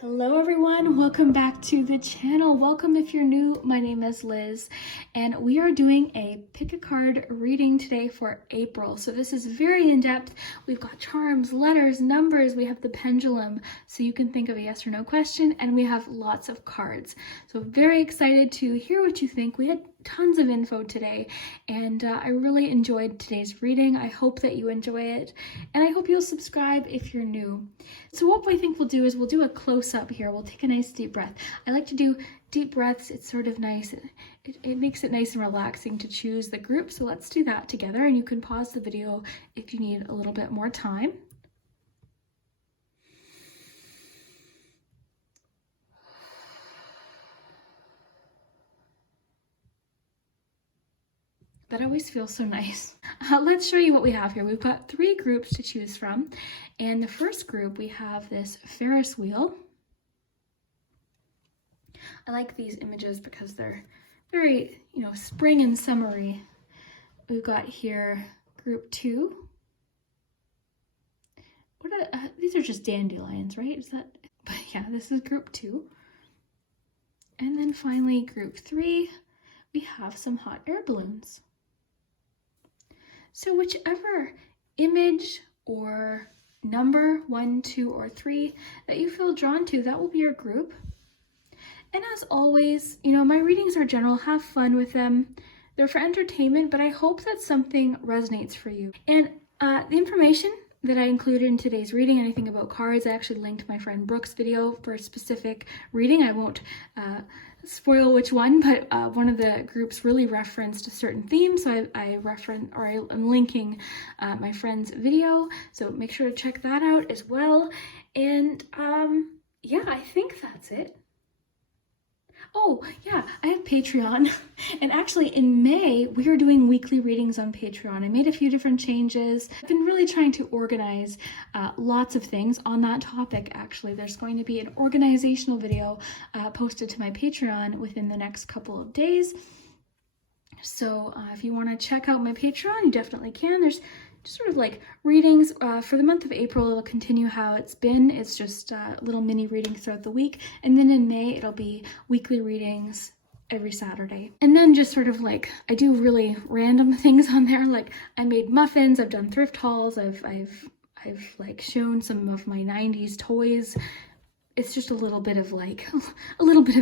Hello everyone, welcome back to the channel. Welcome if you're new. My name is Liz and we are doing a pick a card reading today for April. So this is very in-depth. We've got charms, letters, numbers, we have the pendulum so you can think of a yes or no question, and we have lots of cards. So very excited to hear what you think. We had tons of info today and I really enjoyed today's reading. I hope that you enjoy it and I hope you'll subscribe if you're new. So what I think we'll do is we'll do a close-up here. We'll take a nice deep breath. I like to do deep breaths. It's sort of nice. It makes it nice and relaxing to choose the group. So let's do that together, and you can pause the video if you need a little bit more time. That always feels so nice. Let's show you what we have here. We've got 3 groups to choose from. And the first group, we have this Ferris wheel. I like these images because they're very, spring and summery. We've got here group 2. These are just dandelions, right? But yeah, this is group 2. And then finally, group 3, we have some hot air balloons. So whichever image or number, 1, 2, or 3, that you feel drawn to, that will be your group. And as always, my readings are general. Have fun with them. They're for entertainment, but I hope that something resonates for you. And the information that I included in today's reading, anything about cards, I actually linked my friend Brooke's video for a specific reading. I won't spoil which one, but one of the groups really referenced a certain theme, so I'm linking my friend's video, so make sure to check that out as well. And yeah, I think that's it. Oh yeah, I have Patreon, and actually in May we are doing weekly readings on Patreon. I made a few different changes. I've been really trying to organize lots of things on that topic. Actually, there's going to be an organizational video posted to my Patreon within the next couple of days. So if you want to check out my Patreon, you definitely can. There's just sort of like readings for the month of April. It'll continue how it's been. It's just little mini readings throughout the week. And then in May, it'll be weekly readings every Saturday. And then just sort of like, I do really random things on there. Like I made muffins, I've done thrift hauls, I've like shown some of my 90s toys. It's just a little bit of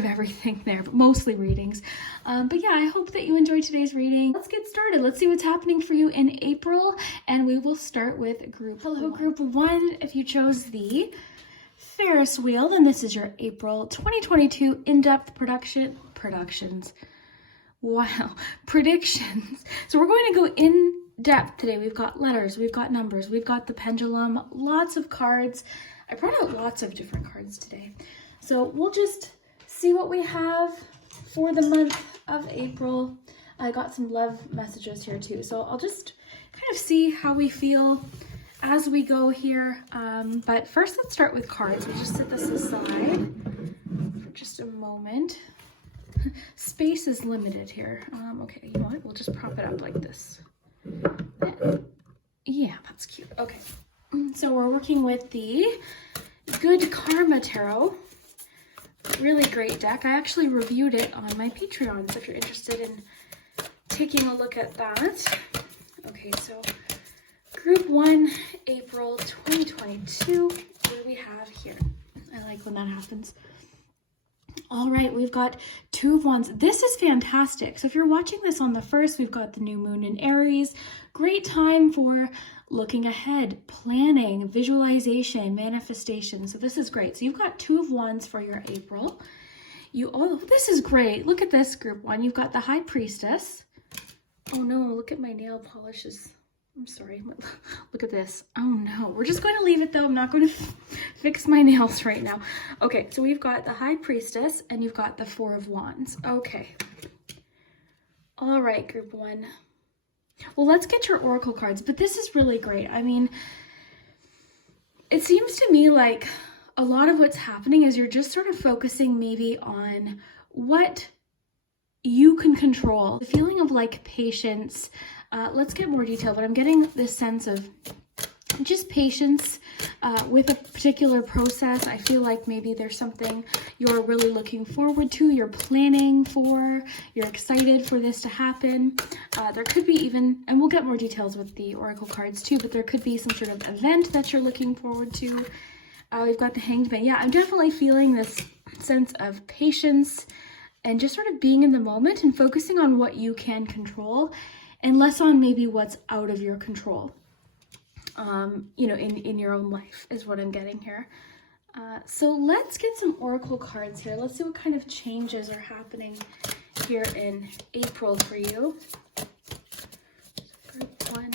everything there, but mostly readings. But yeah, I hope that you enjoyed today's reading. Let's get started. Let's see what's happening for you in April. And we will start with group 1. If you chose the Ferris wheel, then this is your April 2022 in-depth predictions. Wow, predictions. So we're going to go in depth today. We've got letters, we've got numbers, we've got the pendulum, lots of cards. I brought out lots of different cards today. So we'll just see what we have for the month of April. I got some love messages here too. So I'll just kind of see how we feel as we go here. But first let's start with cards. We'll just set this aside for just a moment. Space is limited here. Okay, you know what? We'll just prop it up like this. Yeah, that's cute. Okay. So we're working with the Good Karma Tarot. Really great deck. I actually reviewed it on my Patreon, so if you're interested in taking a look at that. Okay, so Group 1, April 2022. What do we have here? I like when that happens. All right, we've got 2 of Wands. This is fantastic. So if you're watching this on the 1st, we've got the new moon in Aries. Great time for looking ahead, planning, visualization, manifestation. So this is great. So you've got 2 of Wands for your April. This is great. Look at this, Group 1. You've got the High Priestess. Oh no, look at my nail polishes. I'm sorry. Look at this. Oh no. We're just going to leave it though. I'm not going to fix my nails right now. Okay, so we've got the High Priestess and you've got the 4 of Wands. Okay. All right, Group 1. Well, let's get your oracle cards, but this is really great. I mean, it seems to me like a lot of what's happening is you're just sort of focusing maybe on what you can control. The feeling of like patience. Let's get more detail, but I'm getting this sense of just patience with a particular process. I feel like maybe there's something you're really looking forward to, you're planning for, you're excited for this to happen. There could be even, and we'll get more details with the oracle cards too, but there could be some sort of event that you're looking forward to. We've got the Hanged Man. Yeah, I'm definitely feeling this sense of patience and just sort of being in the moment and focusing on what you can control and less on maybe what's out of your control. In your own life is what I'm getting here. So let's get some oracle cards here. Let's see what kind of changes are happening here in April for you. Group 1.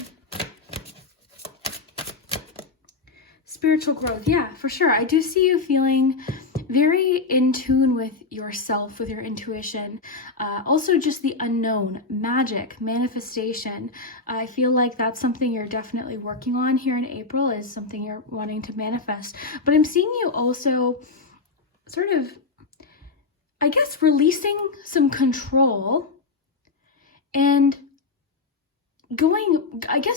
Spiritual growth. Yeah, for sure. I do see you feeling very in tune with yourself, with your intuition. Also just the unknown, magic, manifestation. I feel like that's something you're definitely working on here in April, is something you're wanting to manifest. But I'm seeing you also sort of, I guess, releasing some control and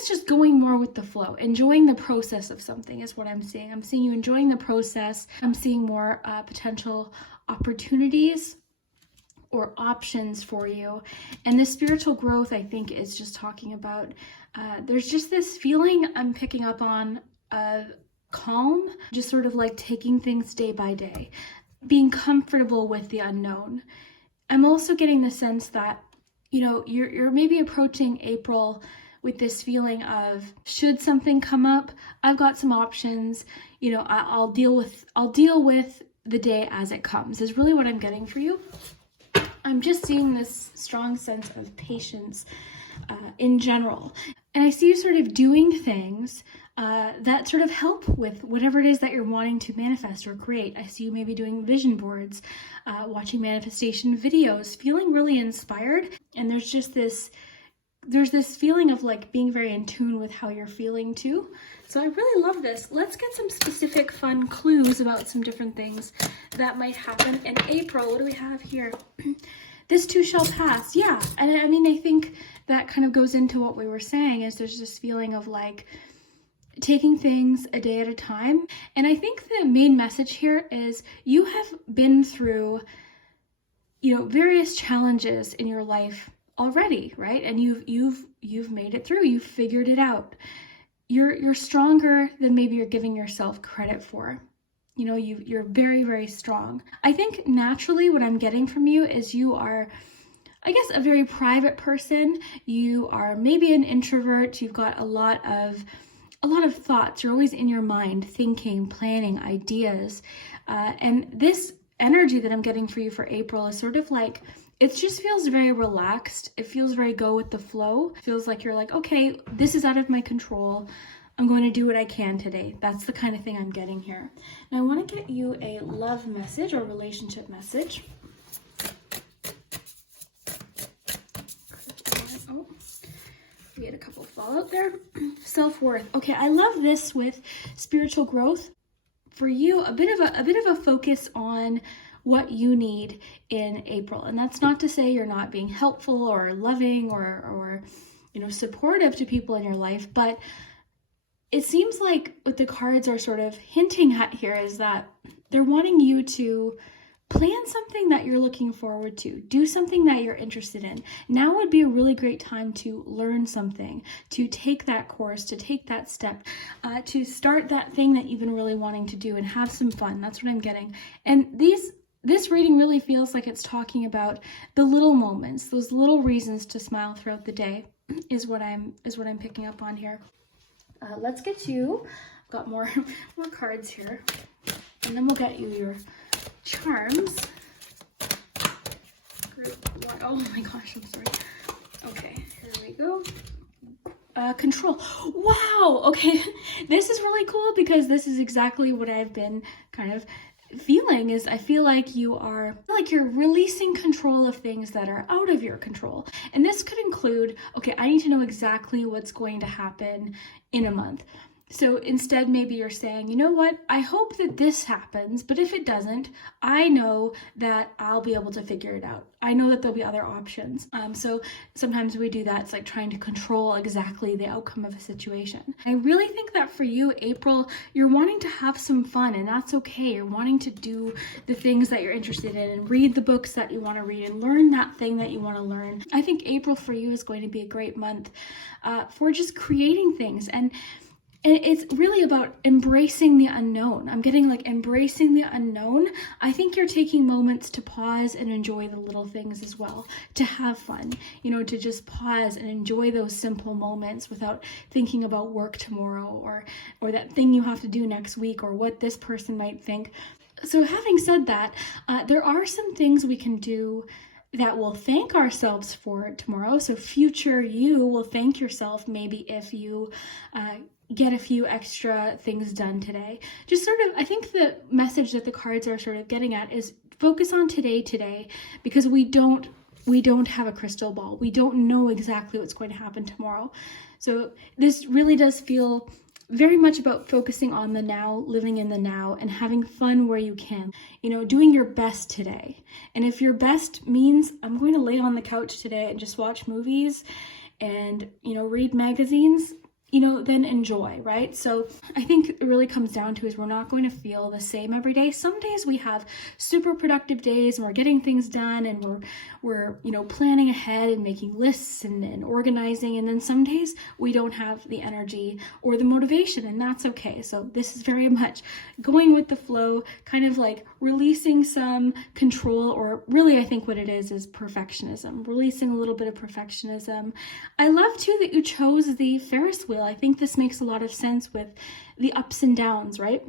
just going more with the flow, enjoying the process of something is what I'm seeing. I'm seeing you enjoying the process. I'm seeing more potential opportunities or options for you. And this spiritual growth, I think, is just talking about, there's just this feeling I'm picking up on of calm, just sort of like taking things day by day, being comfortable with the unknown. I'm also getting the sense that you're maybe approaching April with this feeling of, should something come up, I've got some options, I'll deal with the day as it comes, is really what I'm getting for you. I'm just seeing this strong sense of patience in general. And I see you sort of doing things that sort of help with whatever it is that you're wanting to manifest or create. I see you maybe doing vision boards, watching manifestation videos, feeling really inspired. And there's this feeling of like being very in tune with how you're feeling too. So I really love this. Let's get some specific fun clues about some different things that might happen in April. What do we have here? This too shall pass. Yeah. And I mean, I think that kind of goes into what we were saying, is there's this feeling of like taking things a day at a time. And I think the main message here is you have been through, various challenges in your life already, right? And you've made it through. You've figured it out. You're stronger than maybe you're giving yourself credit for. You're very, very strong. I think naturally what I'm getting from you is you are, I guess, a very private person. You are maybe an introvert. You've got a lot of thoughts. You're always in your mind, thinking, planning, ideas. And this energy that I'm getting for you for April is sort of like, it just feels very relaxed. It feels very go with the flow. It feels like you're like, okay, this is out of my control. I'm going to do what I can today. That's the kind of thing I'm getting here. Now I want to get you a love message or relationship message. Oh, we had a couple fall out there. Self-worth. Okay, I love this with spiritual growth. For you, a bit of a focus on what you need in April. And that's not to say you're not being helpful or loving or supportive to people in your life, but it seems like what the cards are sort of hinting at here is that they're wanting you to plan something that you're looking forward to, do something that you're interested in. Now would be a really great time to learn something, to take that course, to take that step, to start that thing that you've been really wanting to do and have some fun. That's what I'm getting. And this reading really feels like it's talking about the little moments, those little reasons to smile throughout the day is what I'm picking up on here. Let's get you, I've got more cards here, and then we'll get you your charms. Group 1. Oh my gosh, I'm sorry. Okay, here we go. Control. Wow. Okay, this is really cool because this is exactly what I've been kind of feeling. Is I feel like you're releasing control of things that are out of your control. And this could include, okay, I need to know exactly what's going to happen in a month. So instead, maybe you're saying, you know what, I hope that this happens, but if it doesn't, I know that I'll be able to figure it out. I know that there'll be other options. So sometimes we do that. It's like trying to control exactly the outcome of a situation. I really think that for you, April, you're wanting to have some fun, and that's okay. You're wanting to do the things that you're interested in and read the books that you want to read and learn that thing that you want to learn. I think April for you is going to be a great month for just creating things. And it's really about embracing the unknown. I'm getting like embracing the unknown. I think you're taking moments to pause and enjoy the little things as well, to have fun, to just pause and enjoy those simple moments without thinking about work tomorrow or that thing you have to do next week or what this person might think. So having said that, there are some things we can do that we'll thank ourselves for tomorrow. So future you will thank yourself maybe if you get a few extra things done today. Just sort of, I think the message that the cards are sort of getting at is focus on today, because we don't have a crystal ball. We don't know exactly what's going to happen tomorrow. So this really does feel very much about focusing on the now, living in the now, and having fun where you can, doing your best today. And if your best means I'm going to lay on the couch today and just watch movies and, read magazines, then enjoy, right? So I think it really comes down to is we're not going to feel the same every day. Some days we have super productive days and we're getting things done and we're planning ahead and making lists and organizing. And then some days we don't have the energy or the motivation, and that's okay. So this is very much going with the flow, kind of like releasing some control, or really I think what it is perfectionism, releasing a little bit of perfectionism. I love too that you chose the Ferris wheel. I think this makes a lot of sense with the ups and downs, right?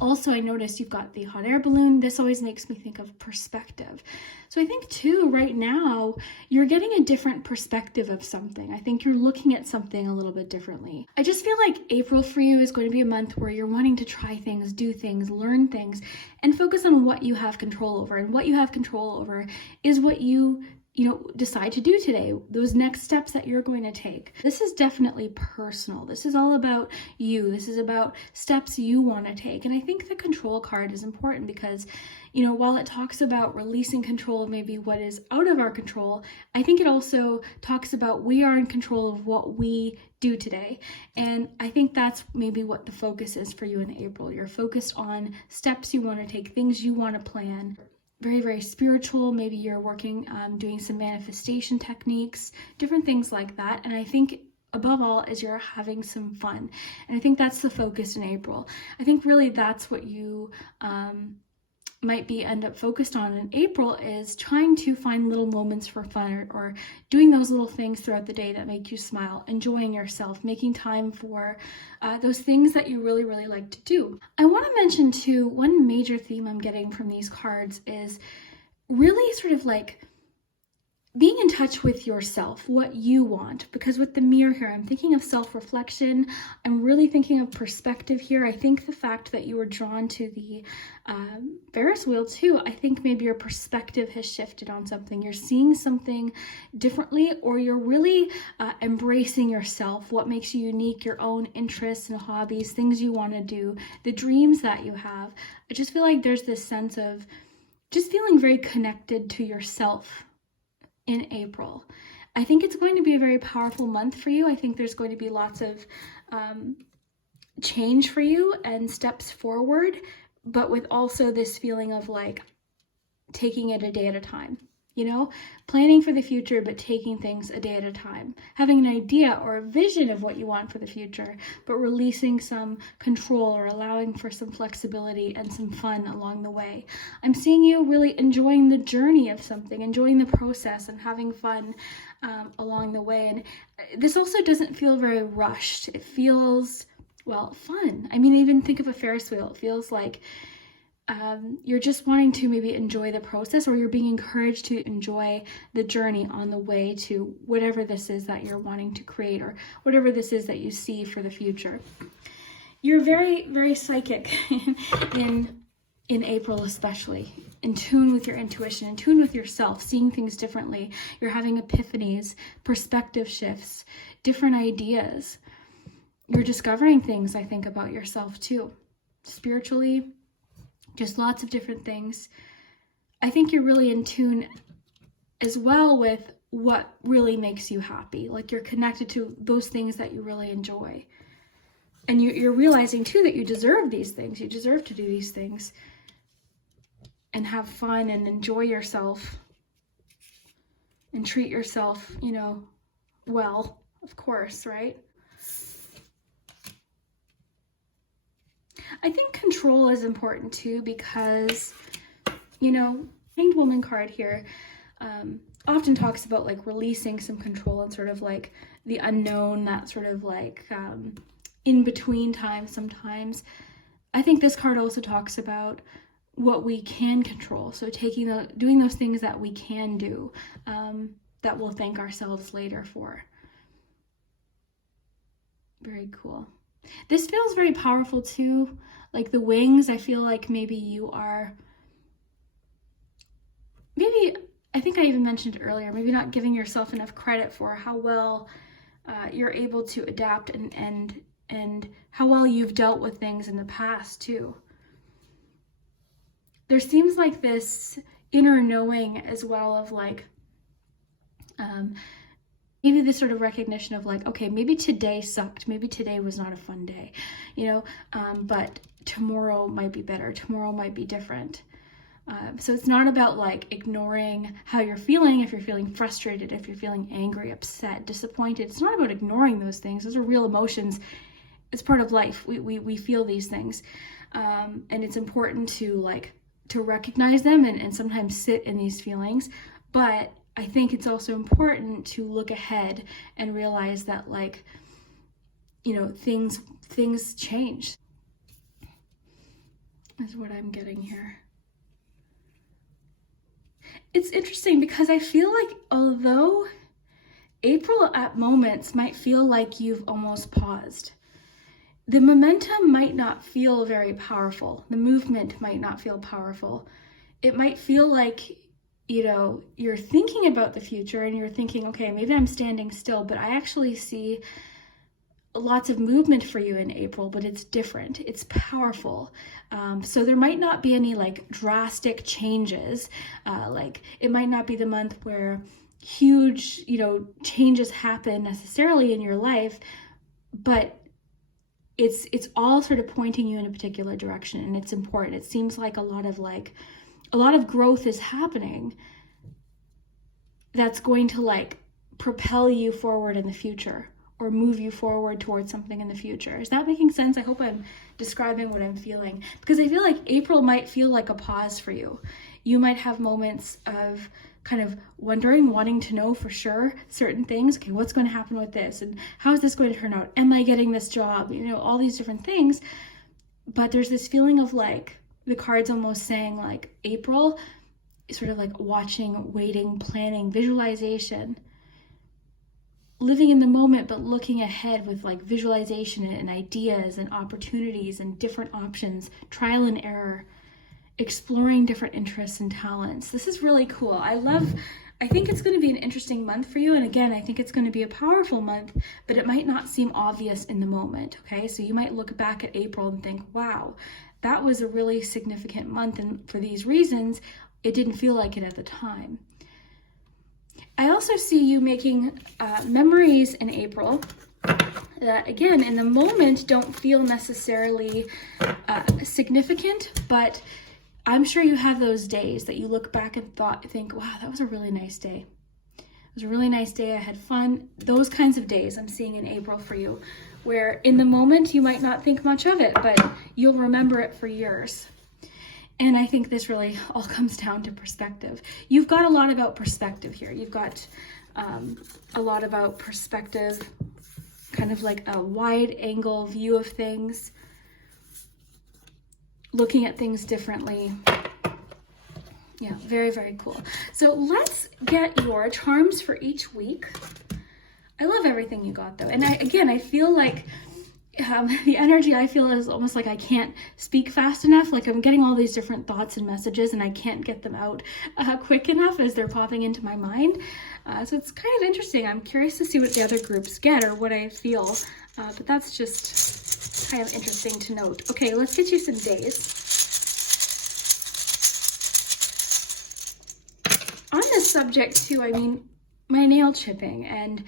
Also, I noticed you've got the hot air balloon. This always makes me think of perspective. So I think too, right now, you're getting a different perspective of something. I think you're looking at something a little bit differently. I just feel like April for you is going to be a month where you're wanting to try things, do things, learn things, and focus on what you have control over. And what you have control over is what you decide to do today, those next steps that you're going to take. This is definitely personal. This is all about you. This is about steps you want to take. And I think the control card is important because, while it talks about releasing control of maybe what is out of our control, I think it also talks about we are in control of what we do today. And I think that's maybe what the focus is for you in April. You're focused on steps you want to take, things you want to plan. Very, very spiritual. Maybe you're working, doing some manifestation techniques, different things like that. And I think above all is you're having some fun. And I think that's the focus in April. I think really that's what you might be end up focused on in April, is trying to find little moments for fun or doing those little things throughout the day that make you smile, enjoying yourself, making time for those things that you really, really like to do. I want to mention too, one major theme I'm getting from these cards is really sort of like being in touch with yourself, what you want, because with the mirror here, I'm thinking of self-reflection. I'm really thinking of perspective here. I think the fact that you were drawn to the Ferris wheel too, I think maybe your perspective has shifted on something. You're seeing something differently, or you're really embracing yourself, what makes you unique, your own interests and hobbies, things you want to do, the dreams that you have. I just feel like there's this sense of just feeling very connected to yourself in April. I think it's going to be a very powerful month for you. I think there's going to be lots of change for you and steps forward, but with also this feeling of like taking it a day at a time, planning for the future, but taking things a day at a time, having an idea or a vision of what you want for the future, but releasing some control or allowing for some flexibility and some fun along the way. I'm seeing you really enjoying the journey of something, enjoying the process and having fun along the way. And this also doesn't feel very rushed. It feels, fun. I mean, even think of a Ferris wheel. It feels like you're just wanting to maybe enjoy the process, or you're being encouraged to enjoy the journey on the way to whatever this is that you're wanting to create, or whatever this is that you see for the future. You're very, very psychic in April, especially in tune with your intuition, in tune with yourself, seeing things differently. You're having epiphanies, perspective shifts, different ideas. you're discovering things, I think, about yourself too. Spiritually, just lots of different things. I think you're really in tune as well with what really makes you happy. Like you're connected to those things that you really enjoy. And you're realizing too that you deserve these things. You deserve to do these things and have fun and enjoy yourself and treat yourself, you know, well, of course, right? I think control is important too, because, you know, Hanged Woman card here often talks about like releasing some control and sort of like the unknown, that sort of like in between time sometimes. I think this card also talks about what we can control. So doing those things that we can do, that we'll thank ourselves later for. Very cool. This feels very powerful too. Like the wings, I feel like maybe you are, I think I even mentioned earlier, maybe not giving yourself enough credit for how well you're able to adapt and how well you've dealt with things in the past too. There seems like this inner knowing as well of like, maybe this sort of recognition of like, okay, maybe today sucked. Maybe today was not a fun day, you know, but tomorrow might be better. Tomorrow might be different. So it's not about like ignoring how you're feeling. If you're feeling frustrated, if you're feeling angry, upset, disappointed, it's not about ignoring those things. Those are real emotions. It's part of life. We feel these things. And it's important to recognize them and sometimes sit in these feelings. But I think it's also important to look ahead and realize that, like, you know, things change. Is what I'm getting here. It's interesting because I feel like although April at moments might feel like you've almost paused, the momentum might not feel very powerful. The movement might not feel powerful. It might feel like, you know, you're thinking about the future and you're thinking, okay, maybe I'm standing still, but I actually see lots of movement for you in April, but it's different. It's powerful. So there might not be any like drastic changes. Like it might not be the month where huge, you know, changes happen necessarily in your life, but it's all sort of pointing you in a particular direction, and it's important. It seems like a lot of growth is happening that's going to like propel you forward in the future or move you forward towards something in the future. Is that making sense? I hope I'm describing what I'm feeling, because I feel like April might feel like a pause for you. You might have moments of kind of wondering, wanting to know for sure certain things. Okay, what's going to happen with this? And how is this going to turn out? Am I getting this job? You know, all these different things. But there's this feeling of like, the card's almost saying like April is sort of like watching, waiting, planning, visualization, living in the moment, but looking ahead with like visualization and ideas and opportunities and different options, trial and error, exploring different interests and talents. This is really cool. I think it's going to be an interesting month for you. And again, I think it's going to be a powerful month, but it might not seem obvious in the moment. Okay. So you might look back at April and think, wow, that was a really significant month. And for these reasons, it didn't feel like it at the time. I also see you making memories in April that, again, in the moment don't feel necessarily significant, but I'm sure you have those days that you look back and think, wow, that was a really nice day. It was a really nice day. I had fun. Those kinds of days I'm seeing in April for you, where in the moment you might not think much of it, but you'll remember it for years. And I think this really all comes down to perspective. You've got a lot about perspective here. You've got a lot about perspective, kind of like a wide angle view of things, looking at things differently. Yeah, very, very cool. So let's get your charms for each week. I love everything you got though. And I feel like the energy I feel is almost like I can't speak fast enough. Like I'm getting all these different thoughts and messages and I can't get them out quick enough as they're popping into my mind. So it's kind of interesting. I'm curious to see what the other groups get or what I feel. But that's just kind of interesting to note. Okay, let's get you some days. On this subject too, I mean, my nail chipping and,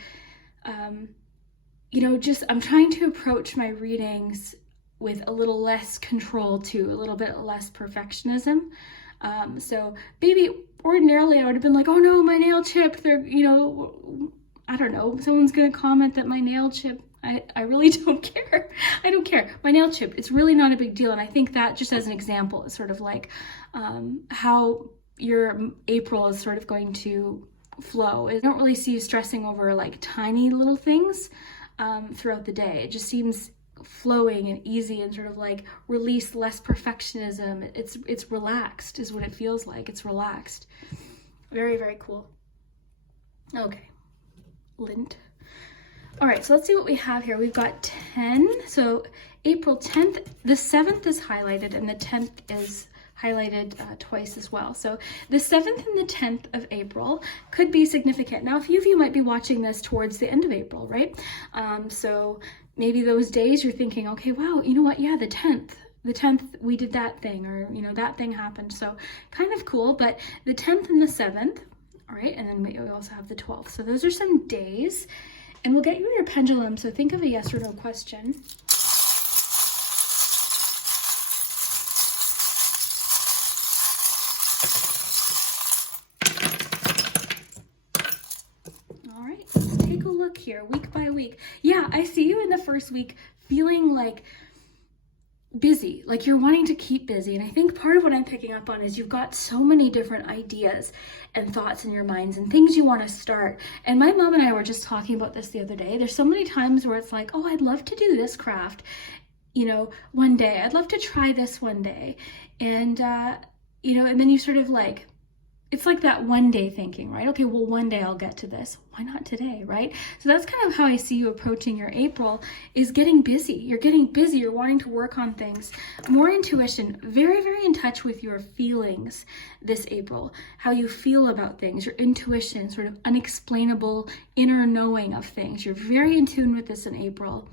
you know, just I'm trying to approach my readings with a little less control too, a little bit less perfectionism. So maybe ordinarily I would have been like, oh no, my nail chipped. They're, you know, I don't know, someone's going to comment that my nail chipped. I really don't care. I don't care. My nail chipped, it's really not a big deal. And I think that just as an example is sort of like how your April is sort of going to flow. I don't really see you stressing over like tiny little things throughout the day. It just seems flowing and easy and sort of like release less perfectionism. It's relaxed is what it feels like. It's relaxed. Very, very cool. Okay, lint. All right, so let's see what we have here. We've got 10. So April 10th, the 7th is highlighted and the 10th is highlighted twice as well. So the 7th and the 10th of April could be significant. Now, a few of you might be watching this towards the end of April, right? So maybe those days you're thinking, okay, wow, you know what? Yeah, the 10th we did that thing, or, you know, that thing happened. So kind of cool, but the 10th and the 7th, all right? And then we also have the 12th. So those are some days, and we'll get you your pendulum. So think of a yes or no question. Here week by week. Yeah, I see you in the first week feeling like busy, like you're wanting to keep busy. And I think part of what I'm picking up on is you've got so many different ideas and thoughts in your minds and things you want to start. And my mom and I were just talking about this the other day. There's so many times where it's like, oh, I'd love to do this craft, you know, one day. I'd love to try this one day. And, you know, and then you sort of like, it's like that one day thinking, right? Okay, well, one day I'll get to this. Why not today, right? So that's kind of how I see you approaching your April, is getting busy. You're getting busy. You're wanting to work on things. More intuition, very, very in touch with your feelings this April, how you feel about things, your intuition, sort of unexplainable inner knowing of things. You're very in tune with this in April.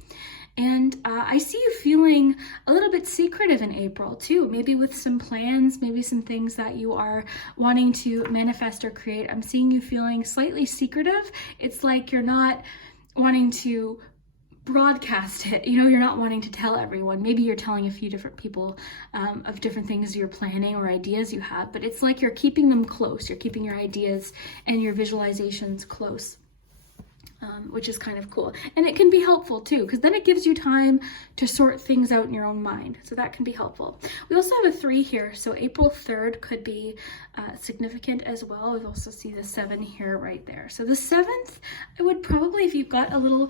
And I see you feeling a little bit secretive in April too, maybe with some plans, maybe some things that you are wanting to manifest or create. I'm seeing you feeling slightly secretive. It's like you're not wanting to broadcast it. You know, you're not wanting to tell everyone. Maybe you're telling a few different people of different things you're planning or ideas you have, but it's like you're keeping them close. You're keeping your ideas and your visualizations close. Which is kind of cool. And it can be helpful too, because then it gives you time to sort things out in your own mind. So that can be helpful. We also have a 3 here. So April 3rd could be significant as well. We also see the 7 here right there. So the 7th, I would probably, if you've got a little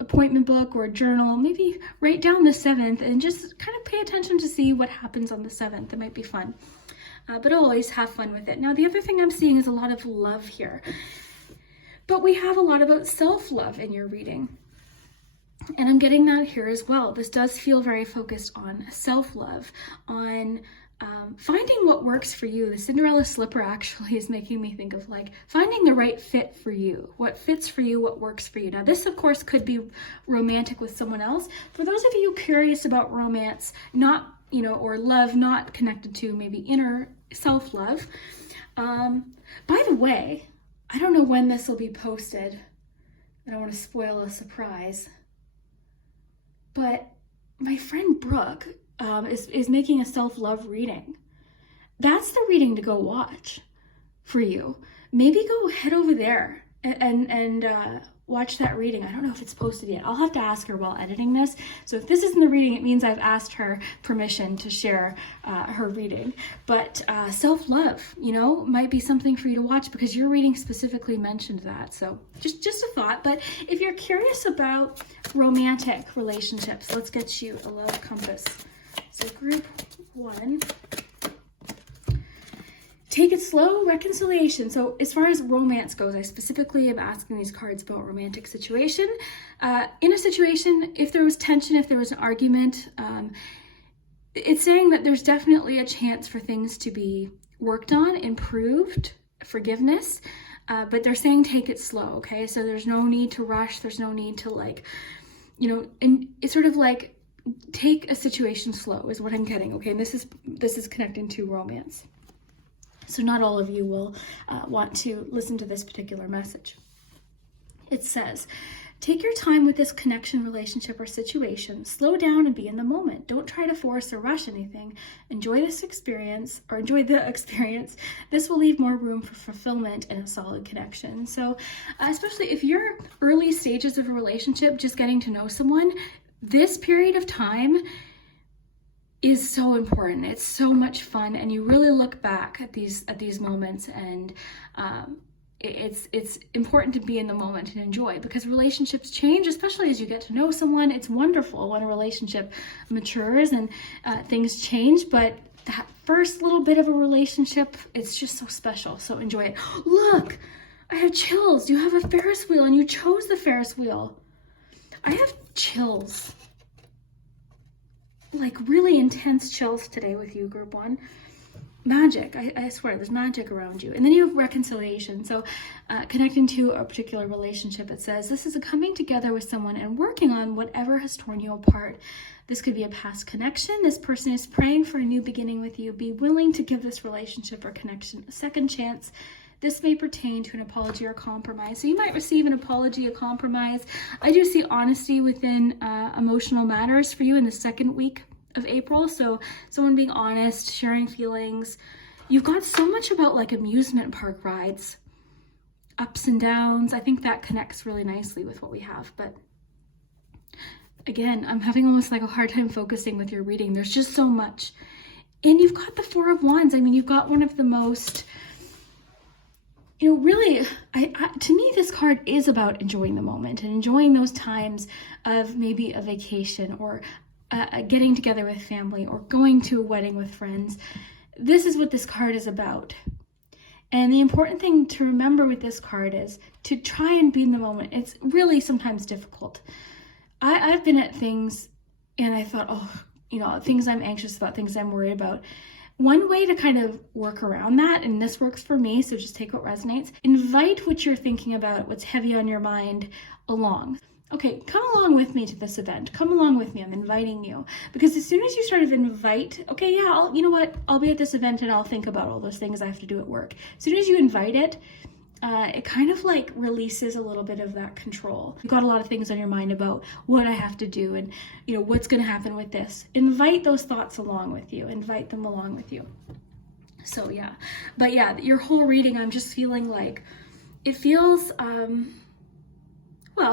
appointment book or a journal, maybe write down the 7th and just kind of pay attention to see what happens on the 7th. It might be fun. But always have fun with it. Now, the other thing I'm seeing is a lot of love here. But we have a lot about self-love in your reading. And I'm getting that here as well. This does feel very focused on self-love, on finding what works for you. The Cinderella slipper actually is making me think of like finding the right fit for you. What fits for you, what works for you. Now this of course could be romantic with someone else. For those of you curious about romance, not, you know, or love not connected to maybe inner self-love. By the way, I don't know when this will be posted. I don't want to spoil a surprise. But my friend Brooke is making a self-love reading. That's the reading to go watch for you. Maybe go head over there and watch that reading. I don't know if it's posted yet. I'll have to ask her while editing this. So if this isn't the reading, it means I've asked her permission to share her reading. But self-love, you know, might be something for you to watch because your reading specifically mentioned that. So just a thought. But if you're curious about romantic relationships, let's get you a love compass. So group 1. Take it slow, reconciliation. So as far as romance goes, I specifically am asking these cards about romantic situation. In a situation, if there was tension, if there was an argument, it's saying that there's definitely a chance for things to be worked on, improved, forgiveness, but they're saying take it slow, okay? So there's no need to rush. There's no need to like, and it's sort of like take a situation slow is what I'm getting, okay? And this is connecting to romance. So not all of you will want to listen to this particular message. It says, take your time with this connection, relationship, or situation. Slow down and be in the moment. Don't try to force or rush anything. Enjoy the experience. This will leave more room for fulfillment and a solid connection. So especially if you're early stages of a relationship, just getting to know someone, this period of time is so important. It's so much fun, and you really look back at these moments, and it's important to be in the moment and enjoy, because relationships change, especially as you get to know someone. It's wonderful when a relationship matures and things change, but that first little bit of a relationship, it's just so special. So enjoy it. Look, I have chills. You have a Ferris wheel, and you chose the Ferris wheel. I have chills. Like really intense chills today with you, group one. Magic, I swear, there's magic around you. And then you have reconciliation. So connecting to a particular relationship, it says, this is a coming together with someone and working on whatever has torn you apart. This could be a past connection. This person is praying for a new beginning with you. Be willing to give this relationship or connection a second chance. This may pertain to an apology or compromise. So you might receive an apology, a compromise. I do see honesty within emotional matters for you in the second week of April. So someone being honest, sharing feelings. You've got so much about like amusement park rides, ups and downs. I think that connects really nicely with what we have. But again, I'm having almost like a hard time focusing with your reading. There's just so much. And you've got the Four of Wands. I mean, you've got one of the most, really, to me, this card is about enjoying the moment and enjoying those times of maybe a vacation or getting together with family or going to a wedding with friends. This is what this card is about. And the important thing to remember with this card is to try and be in the moment. It's really sometimes difficult. I've been at things and I thought, things I'm anxious about, things I'm worried about. One way to kind of work around that, and this works for me, so just take what resonates, invite what you're thinking about, what's heavy on your mind, along. Okay, come along with me to this event. Come along with me. I'm inviting you. Because as soon as you sort of invite, okay, yeah, I'll be at this event and I'll think about all those things I have to do at work. As soon as you invite it, it kind of like releases a little bit of that control. You've got a lot of things on your mind about what I have to do and, what's going to happen with this. Invite those thoughts along with you. Invite them along with you. So yeah. But yeah, your whole reading, I'm just feeling like it feels,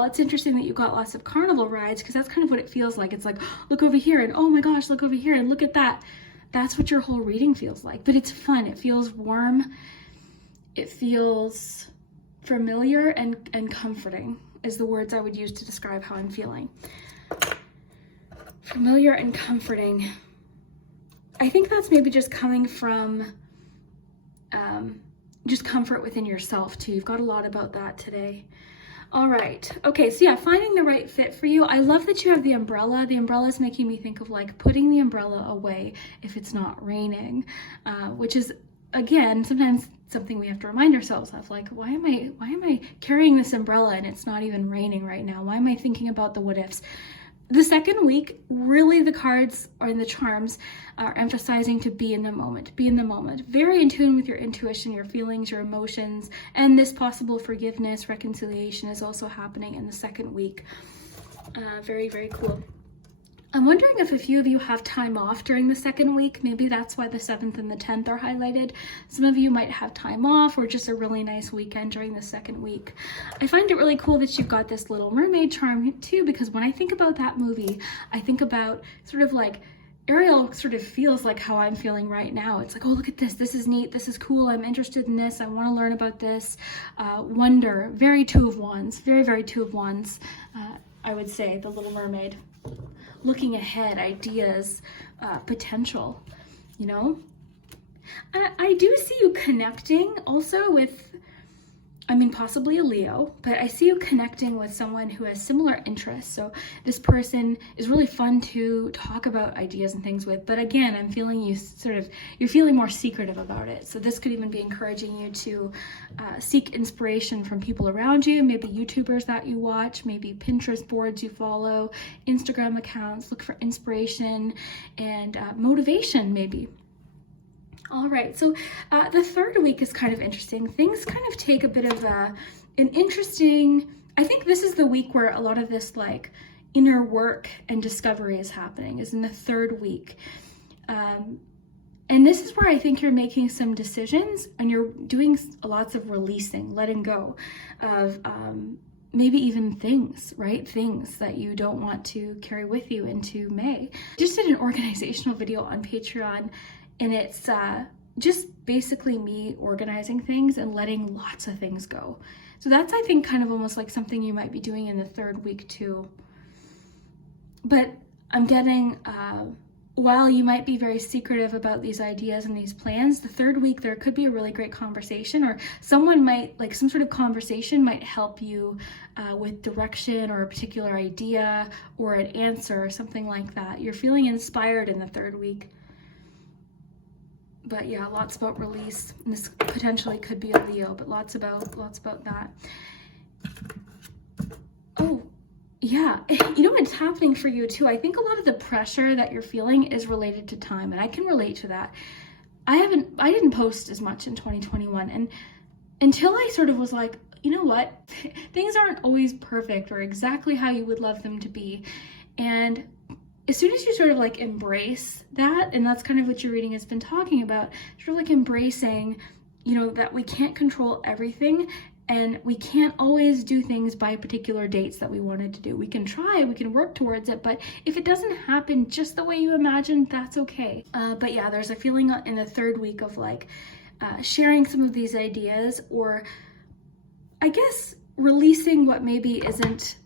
it's interesting that you got lots of carnival rides, because that's kind of what it feels like. It's like, look over here and oh my gosh, look over here and look at that. That's what your whole reading feels like. But it's fun. It feels warm. It feels familiar and comforting is the words I would use to describe how I'm feeling. Familiar and comforting. I think that's maybe just coming from just comfort within yourself too. You've got a lot about that today. All right. Okay, so yeah, finding the right fit for you. I love that you have the umbrella. The umbrella is making me think of like putting the umbrella away if it's not raining, which is, again, sometimes something we have to remind ourselves of, like, why am I carrying this umbrella and it's not even raining right now? Why am I thinking about the what ifs? The second week, really the cards or the charms are emphasizing to be in the moment, very in tune with your intuition, your feelings, your emotions, and this possible forgiveness, reconciliation is also happening in the second week. Very, very cool. I'm wondering if a few of you have time off during the second week. Maybe that's why the 7th and the 10th are highlighted. Some of you might have time off or just a really nice weekend during the second week. I find it really cool that you've got this Little Mermaid charm too, because when I think about that movie, I think about sort of like Ariel sort of feels like how I'm feeling right now. It's like, oh, look at this. This is neat. This is cool. I'm interested in this. I want to learn about this. Wonder. Very Two of Wands. Very, very Two of Wands. I would say the Little Mermaid. Looking ahead, ideas, potential, I do see you connecting also with, I mean, possibly a Leo, but I see you connecting with someone who has similar interests. So this person is really fun to talk about ideas and things with. But again, I'm feeling you're feeling more secretive about it. So this could even be encouraging you to seek inspiration from people around you, maybe YouTubers that you watch, maybe Pinterest boards you follow, Instagram accounts, look for inspiration and motivation maybe. All right, so the third week is kind of interesting. Things kind of take a bit of an interesting, I think this is the week where a lot of this like inner work and discovery is happening, is in the third week. And this is where I think you're making some decisions and you're doing lots of releasing, letting go of maybe even things, right? Things that you don't want to carry with you into May. Just did an organizational video on Patreon, and it's just basically me organizing things and letting lots of things go. So that's, I think, kind of almost like something you might be doing in the third week too. But I'm getting, while you might be very secretive about these ideas and these plans, the third week there could be a really great conversation, or someone might, like some sort of conversation might help you with direction or a particular idea or an answer or something like that. You're feeling inspired in the third week. But yeah, lots about release. And this potentially could be a Leo, but lots about that. Oh, yeah. You know what's happening for you too? I think a lot of the pressure that you're feeling is related to time, and I can relate to that. I didn't post as much in 2021, and until I sort of was like, you know what? Things aren't always perfect or exactly how you would love them to be. And as soon as you sort of like embrace that, and that's kind of what your reading has been talking about, sort of like embracing, you know, that we can't control everything and we can't always do things by particular dates that we wanted to do. We can try, we can work towards it, but if it doesn't happen just the way you imagined, that's okay. But yeah, there's a feeling in the third week of like sharing some of these ideas, or I guess releasing what maybe isn't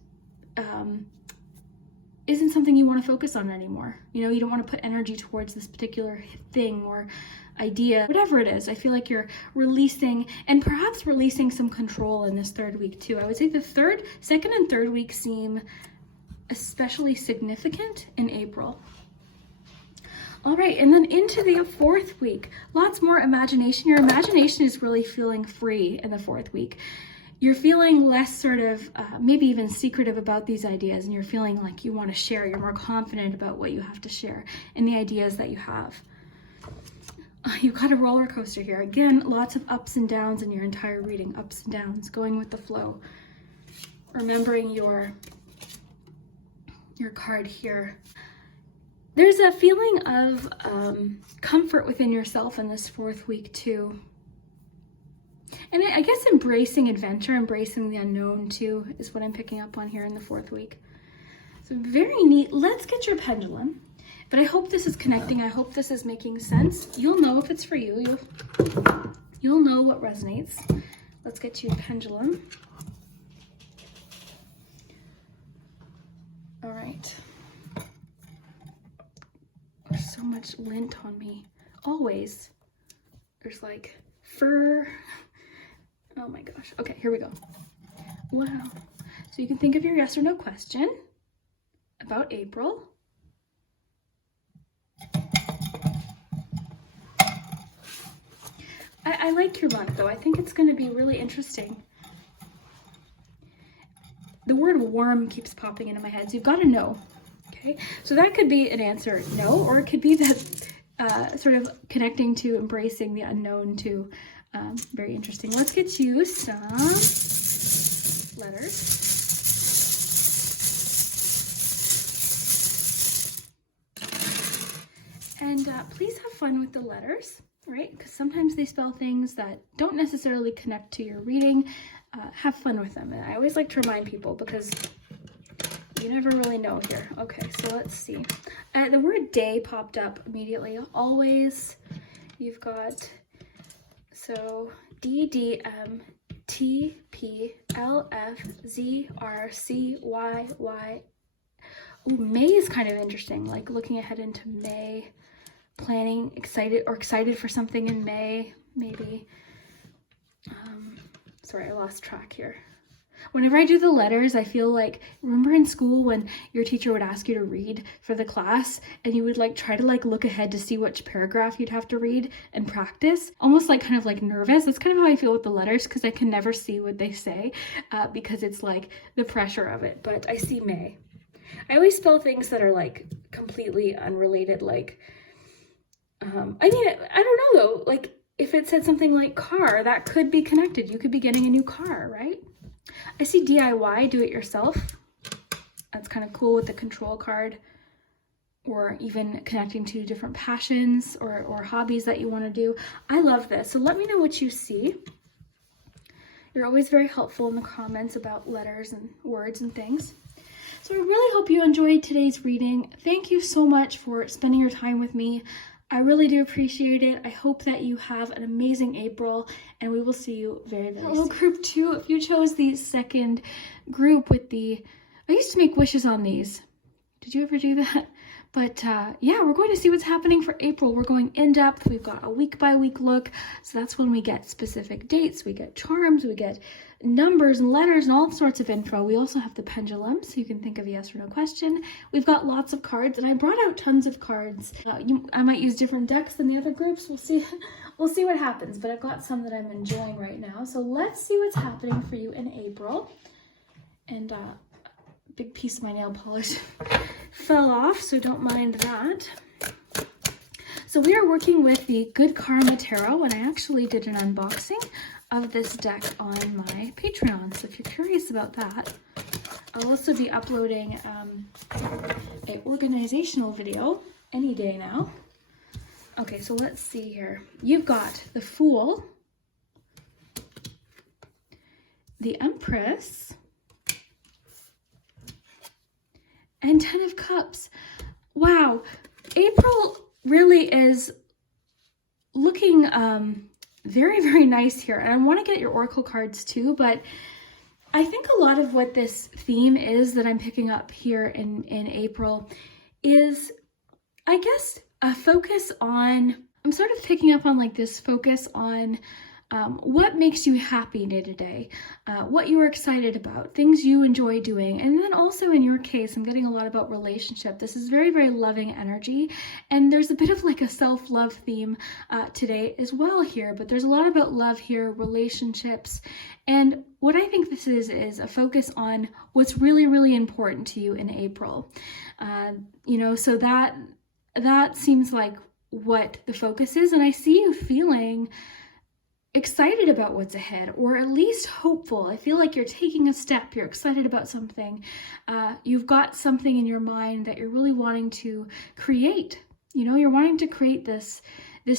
something you want to focus on anymore. You know, you don't want to put energy towards this particular thing or idea, whatever it is. I feel like you're releasing, and perhaps releasing some control in this third week too. I would say the second and third week seem especially significant in April. All right, and then into the fourth week, lots more imagination. Your imagination is really feeling free in the fourth week. You're feeling less sort of, maybe even secretive about these ideas, and you're feeling like you want to share. You're more confident about what you have to share and the ideas that you have. You've got a roller coaster here. Again, lots of ups and downs in your entire reading. Ups and downs, going with the flow. Remembering your card here. There's a feeling of comfort within yourself in this fourth week too. And I guess embracing adventure, embracing the unknown too, is what I'm picking up on here in the fourth week. So very neat. Let's get your pendulum. But I hope this is connecting. I hope this is making sense. You'll know if it's for you. You'll know what resonates. Let's get you a pendulum. All right. There's so much lint on me. Always. There's like fur. Oh my gosh. Okay, here we go. Wow. So you can think of your yes or no question about April. I like your month though. I think it's going to be really interesting. The word warm keeps popping into my head, so you've got to know. Okay, so that could be an answer no, or it could be that sort of connecting to embracing the unknown too. Very interesting. Let's get you some letters. And please have fun with the letters, right? Because sometimes they spell things that don't necessarily connect to your reading. Have fun with them. And I always like to remind people because you never really know here. Okay, so let's see. The word day popped up immediately. Always. You've got, so D, D, M, T, P, L, F, Z, R, C, Y, Y. Ooh, May is kind of interesting, like looking ahead into May. planning, excited for something in May, maybe. Sorry, I lost track here. Whenever I do the letters, I feel like, remember in school when your teacher would ask you to read for the class and you would like try to like look ahead to see which paragraph you'd have to read and practice? Almost like kind of like nervous. That's kind of how I feel with the letters, because I can never see what they say because it's like the pressure of it. But I see May. I always spell things that are like completely unrelated, like, I mean, I don't know though, like if it said something like car, that could be connected. You could be getting a new car, right? I see DIY, do it yourself. That's kind of cool with the control card, or even connecting to different passions or hobbies that you want to do. I love this. So let me know what you see. You're always very helpful in the comments about letters and words and things. So I really hope you enjoyed today's reading. Thank you so much for spending your time with me. I really do appreciate it. I hope that you have an amazing April, and we will see you very, very soon. Group 2, if you chose the second group with the, I used to make wishes on these. Did you ever do that? But yeah, we're going to see what's happening for April. We're going in depth. We've got a week by week look. So that's when we get specific dates, we get charms, we get numbers and letters and all sorts of info. We also have the pendulum, so you can think of a yes or no question. We've got lots of cards, and I brought out tons of cards. I might use different decks than the other groups. We'll see. We'll see what happens, but I've got some that I'm enjoying right now. So let's see what's happening for you in April. And big piece of my nail polish fell off, so don't mind that. So we are working with the Good Karma Tarot, and I actually did an unboxing of this deck on my Patreon. So if you're curious about that, I'll also be uploading an organizational video any day now. Okay, so let's see here. You've got the Fool, the Empress, and 10 of Cups. Wow, April really is looking very, very nice here. And I want to get your oracle cards too, but I think a lot of what this theme is that I'm picking up here in April is, I guess, a focus on, I'm sort of picking up on like this focus on what makes you happy day to day, what you are excited about, things you enjoy doing. And then also in your case, I'm getting a lot about relationship. This is very, very loving energy. And there's a bit of like a self-love theme today as well here, but there's a lot about love here, relationships. And what I think this is a focus on what's really, really important to you in April. So that seems like what the focus is. And I see you feeling excited about what's ahead, or at least hopeful. I feel like you're taking a step, you're excited about something. You've got something in your mind that you're really wanting to create. You're wanting to create this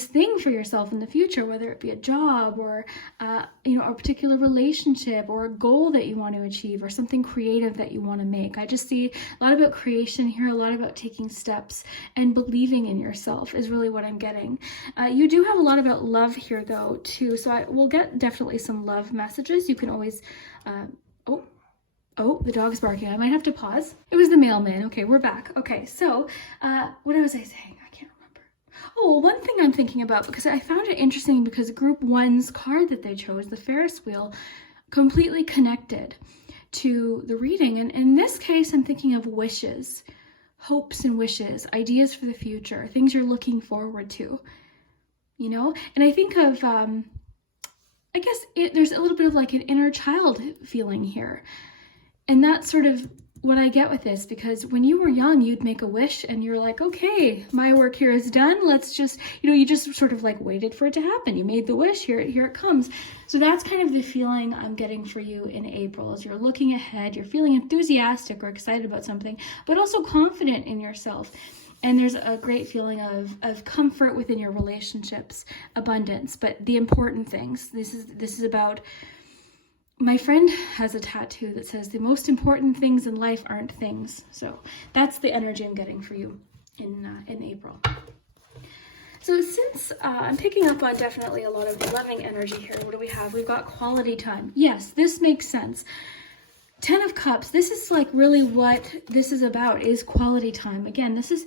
thing for yourself in the future, whether it be a job or, a particular relationship or a goal that you want to achieve or something creative that you want to make. I just see a lot about creation here, a lot about taking steps and believing in yourself is really what I'm getting. You do have a lot about love here though too. So we'll get definitely some love messages. You can always, oh, the dog's barking. I might have to pause. It was the mailman. Okay, we're back. Okay, so what was I saying? I can't remember. Oh, one thing I'm thinking about, because I found it interesting because Group 1's card that they chose, the Ferris wheel, completely connected to the reading. And in this case, I'm thinking of wishes, hopes and wishes, ideas for the future, things you're looking forward to, And I think of, I guess there's a little bit of like an inner child feeling here. And that's sort of what I get with this, because when you were young, you'd make a wish and you're like, okay, my work here is done. Let's just, you just sort of like waited for it to happen. You made the wish, here it comes. So that's kind of the feeling I'm getting for you in April, as you're looking ahead, you're feeling enthusiastic or excited about something, but also confident in yourself. And there's a great feeling of comfort within your relationships, abundance, but the important things. This is about, my friend has a tattoo that says the most important things in life aren't things. So that's the energy I'm getting for you in April. So since I'm picking up on definitely a lot of loving energy here, what do we have? We've got quality time. Yes, this makes sense. 10 of Cups, this is like really what this is about, is quality time. Again, this is,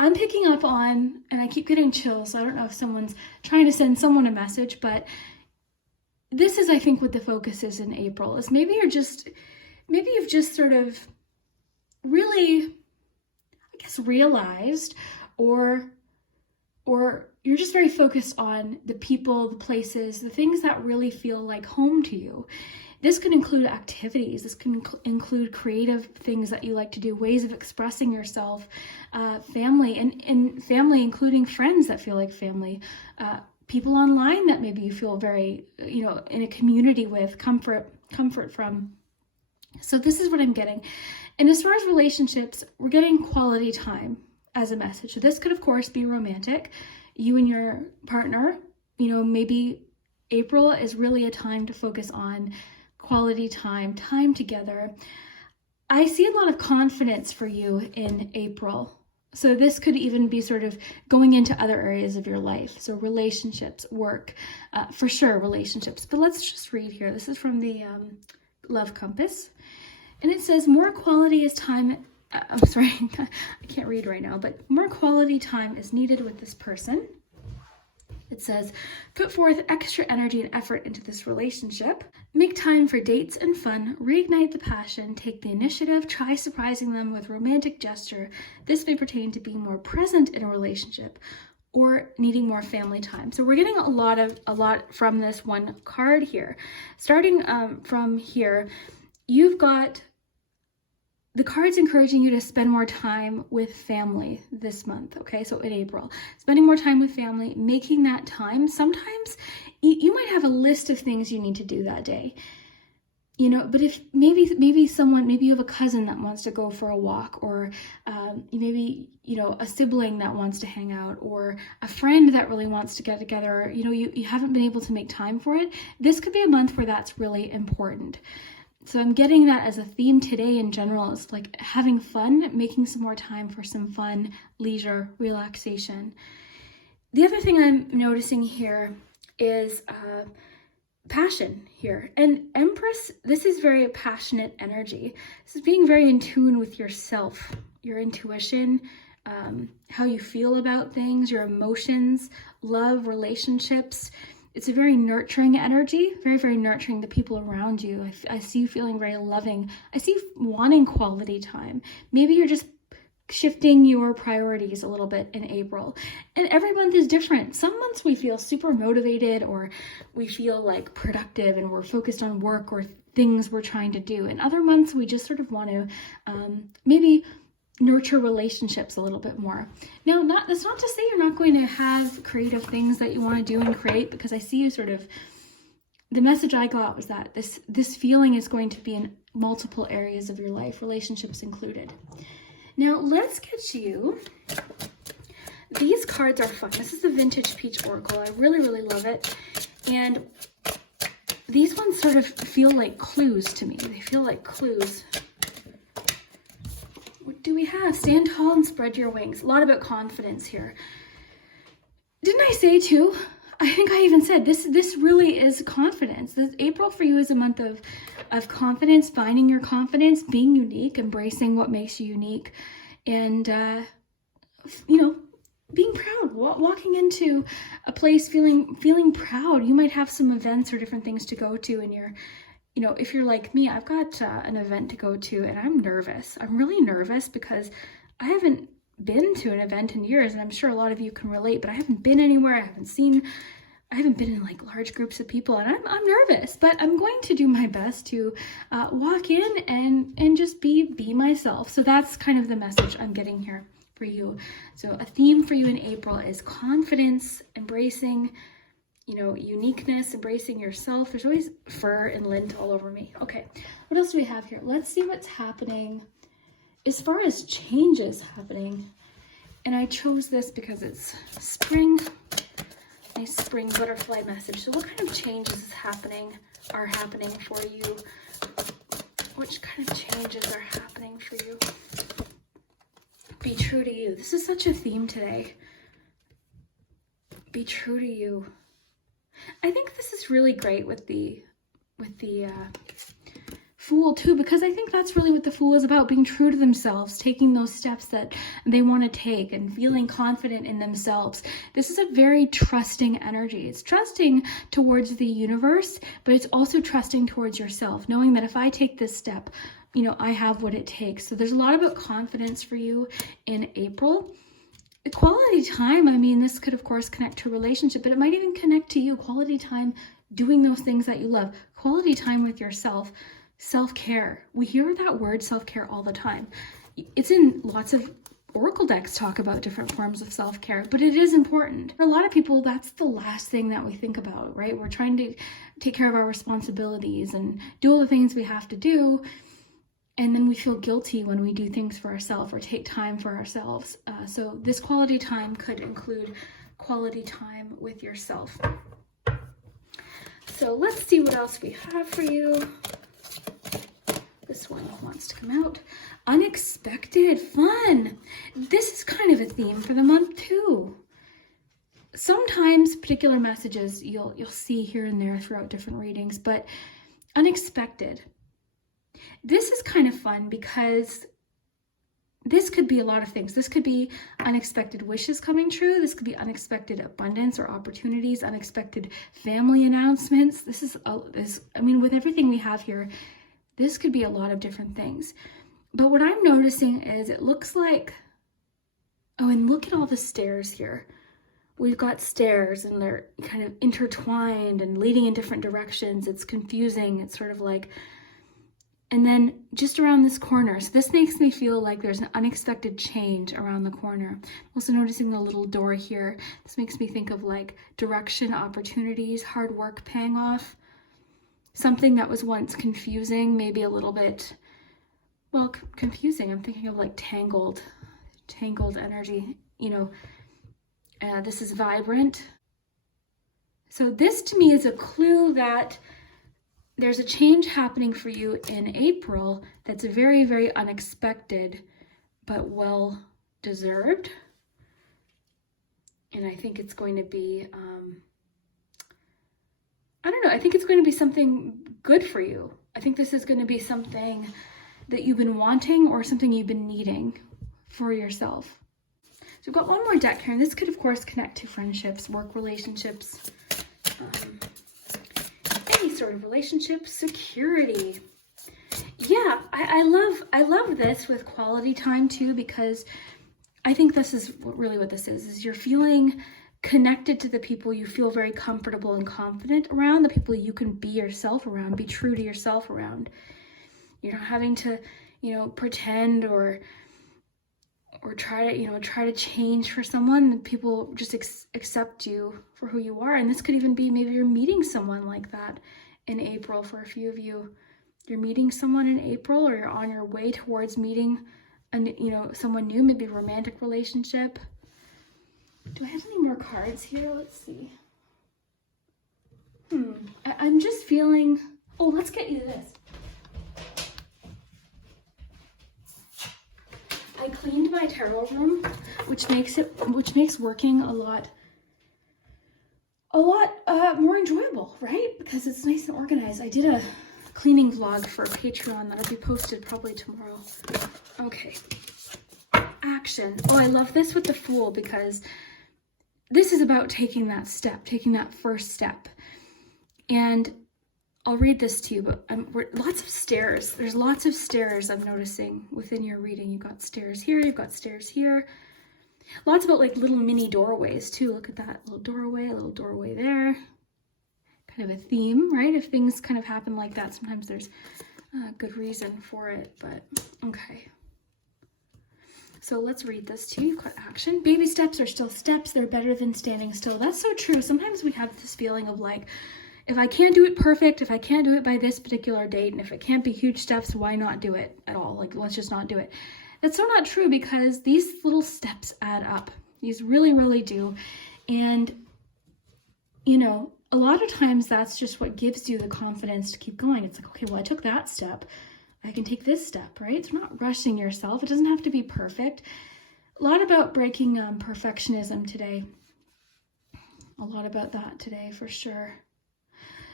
I'm picking up on, and I keep getting chills, so I don't know if someone's trying to send someone a message, but this is, I think, what the focus is in April, is maybe you've just sort of really, I guess, realized, or you're just very focused on the people, the places, the things that really feel like home to you. This could include activities. This can include creative things that you like to do, ways of expressing yourself, family, and family, including friends that feel like family, people online that maybe you feel very, in a community with, comfort from. So this is what I'm getting. And as far as relationships, we're getting quality time as a message. So this could, of course, be romantic. You and your partner, maybe April is really a time to focus on quality time together. I see a lot of confidence for you in April. So this could even be sort of going into other areas of your life. So relationships, work, for sure relationships. But let's just read here. This is from the Love Compass. And it says more quality is time. I'm sorry, I can't read right now, but more quality time is needed with this person. It says, put forth extra energy and effort into this relationship. Make time for dates and fun. Reignite the passion. Take the initiative. Try surprising them with romantic gesture. This may pertain to being more present in a relationship or needing more family time. So we're getting a lot from this one card here. Starting from here, you've got the card's encouraging you to spend more time with family this month, okay? So in April, spending more time with family, making that time. Sometimes you might have a list of things you need to do that day, but if maybe you have a cousin that wants to go for a walk, or maybe, a sibling that wants to hang out, or a friend that really wants to get together, or, you haven't been able to make time for it. This could be a month where that's really important. So I'm getting that as a theme today in general, is like having fun, making some more time for some fun, leisure, relaxation. The other thing I'm noticing here is passion here. And Empress, this is very passionate energy. This is being very in tune with yourself, your intuition, how you feel about things, your emotions, love, relationships. It's a very nurturing energy, very, very nurturing the people around you. I see you feeling very loving. I see you wanting quality time. Maybe you're just shifting your priorities a little bit in April. And every month is different. Some months we feel super motivated, or we feel like productive and we're focused on work or things we're trying to do. In other months, we just sort of want to maybe nurture relationships a little bit more. Now, that's not to say you're not going to have creative things that you want to do and create, because I see you sort of, the message I got was that this feeling is going to be in multiple areas of your life, relationships included. Now, let's get you, these cards are fun. This is the Vintage Peach Oracle. I really, really love it. And these ones sort of feel like clues to me. They feel like clues. What do we have? Stand tall and spread your wings. A lot about confidence here. Didn't I say too? I think I even said this really is confidence. This April for you is a month of confidence, finding your confidence, being unique, embracing what makes you unique, and being proud. Walking into a place feeling proud. You might have some events or different things to go to, and if you're like me, I've got an event to go to and I'm nervous. I'm really nervous because I haven't been to an event in years, and I'm sure a lot of you can relate, but I haven't been anywhere. I haven't been in like large groups of people, and I'm nervous, but I'm going to do my best to walk in and just be myself. So that's kind of the message I'm getting here for you. So a theme for you in April is confidence, embracing uniqueness, embracing yourself. There's always fur and lint all over me. Okay, what else do we have here? Let's see what's happening as far as changes happening. And I chose this because it's spring, nice spring butterfly message. So what kind of changes are happening for you? Which kind of changes are happening for you? Be true to you. This is such a theme today. Be true to you. I think this is really great with the Fool too, because I think that's really what the Fool is about, being true to themselves, taking those steps that they want to take and feeling confident in themselves. This is a very trusting energy. It's trusting towards the universe, but it's also trusting towards yourself, knowing that if I take this step, you know, I have what it takes. So there's a lot about confidence for you in April. Quality time, I mean, this could of course connect to a relationship, but it might even connect to you. Quality time doing those things that you love. Quality time with yourself. Self-care. We hear that word self-care all the time. It's in lots of oracle decks talk about different forms of self-care, but it is important. For a lot of people, that's the last thing that we think about, right? We're trying to take care of our responsibilities and do all the things we have to do. And then we feel guilty when we do things for ourselves or take time for ourselves. So this quality time could include quality time with yourself. So let's see what else we have for you. This one wants to come out. Unexpected fun. This is kind of a theme for the month too. Sometimes particular messages you'll see here and there throughout different readings, but unexpected. This is kind of fun because this could be a lot of things. This could be unexpected wishes coming true. This could be unexpected abundance or opportunities, unexpected family announcements. I mean, with everything we have here, this could be a lot of different things. But what I'm noticing is it looks like, oh, and look at all the stairs here. We've got stairs and they're kind of intertwined and leading in different directions. It's confusing. It's sort of like, and then just around this corner. So this makes me feel like there's an unexpected change around the corner. I'm also noticing the little door here. This makes me think of like direction, opportunities, hard work paying off. Something that was once confusing, maybe a little bit, well, confusing. I'm thinking of like tangled energy, you know. This is vibrant. So this to me is a clue that there's a change happening for you in April that's very, very unexpected, but well deserved. And I think it's going to be, I don't know, I think it's going to be something good for you. I think this is going to be something that you've been wanting or something you've been needing for yourself. So we've got one more deck here, and this could, of course, connect to friendships, work relationships, any sort of relationship, security. Yeah, I love this with quality time too, because I think this is really what this is you're feeling connected to the people you feel very comfortable and confident around, the people you can be yourself around, be true to yourself around. You're not having to, you know, pretend or try to change for someone. People just accept you for who you are. And this could even be, maybe you're meeting someone like that in April. For a few of you, you're meeting someone in April, or you're on your way towards meeting someone new, maybe a romantic relationship. Do I have any more cards here? Let's see. I'm just feeling, oh, let's get you this. I cleaned my tarot room, which makes working a lot more enjoyable, right? Because it's nice and organized. I did a cleaning vlog for Patreon that'll be posted probably tomorrow. Okay. Action. Oh, I love this with the Fool, because this is about taking that step, taking that first step. And I'll read this to you, but lots of stairs. There's lots of stairs I'm noticing within your reading. You've got stairs here, you've got stairs here. Lots about like little mini doorways too. Look at that little doorway there. Kind of a theme, right? If things kind of happen like that, sometimes there's a good reason for it, but okay. So let's read this too. You've got action. Baby steps are still steps. They're better than standing still. That's so true. Sometimes we have this feeling of like, if I can't do it perfect, if I can't do it by this particular date, and if it can't be huge steps, why not do it at all? Like, let's just not do it. That's so not true, because these little steps add up. These really, really do. And, you know, a lot of times that's just what gives you the confidence to keep going. It's like, okay, well, I took that step. I can take this step, right? So not rushing yourself. It doesn't have to be perfect. A lot about breaking perfectionism today. A lot about that today for sure.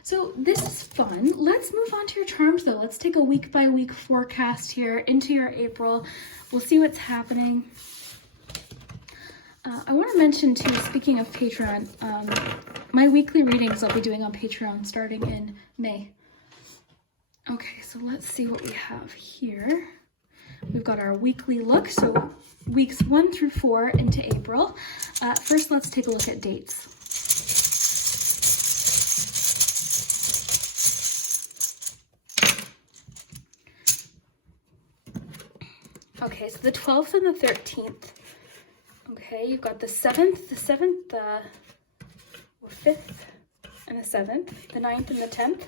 So this is fun. Let's move on to your charms though. Let's take a week by week forecast here into your April. We'll see what's happening. I want to mention too, speaking of Patreon, my weekly readings I'll be doing on Patreon starting in May. Okay, so let's see what we have here. We've got our weekly look, so weeks 1 through 4 into April. First, let's take a look at dates. Okay, so the 12th and the 13th. Okay, you've got the 7th, or 5th and the 7th, the 9th and the 10th,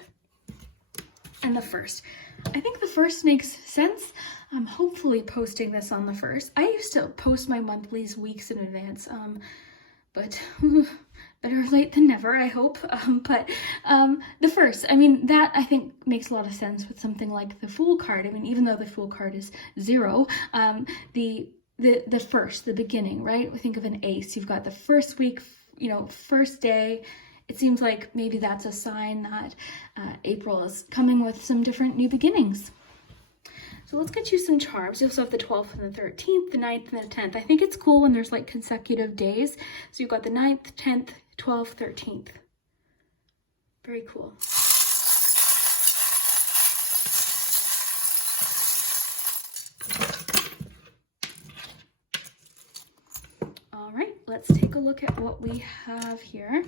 and the 1st. I think the 1st makes sense. I'm hopefully posting this on the 1st. I used to post my monthlies weeks in advance, but better late than never, I hope. But the 1st, I mean, that I think makes a lot of sense with something like the Fool card. I mean, even though the Fool card is 0, the first, the beginning, right? We think of an ace. You've got the first week, you know, first day. It seems like maybe that's a sign that April is coming with some different new beginnings. So let's get you some charms. You also have the 12th and the 13th, the 9th and the 10th. I think it's cool when there's like consecutive days. So you've got the 9th, 10th, 12th, 13th. Very cool. All right, let's take a look at what we have here.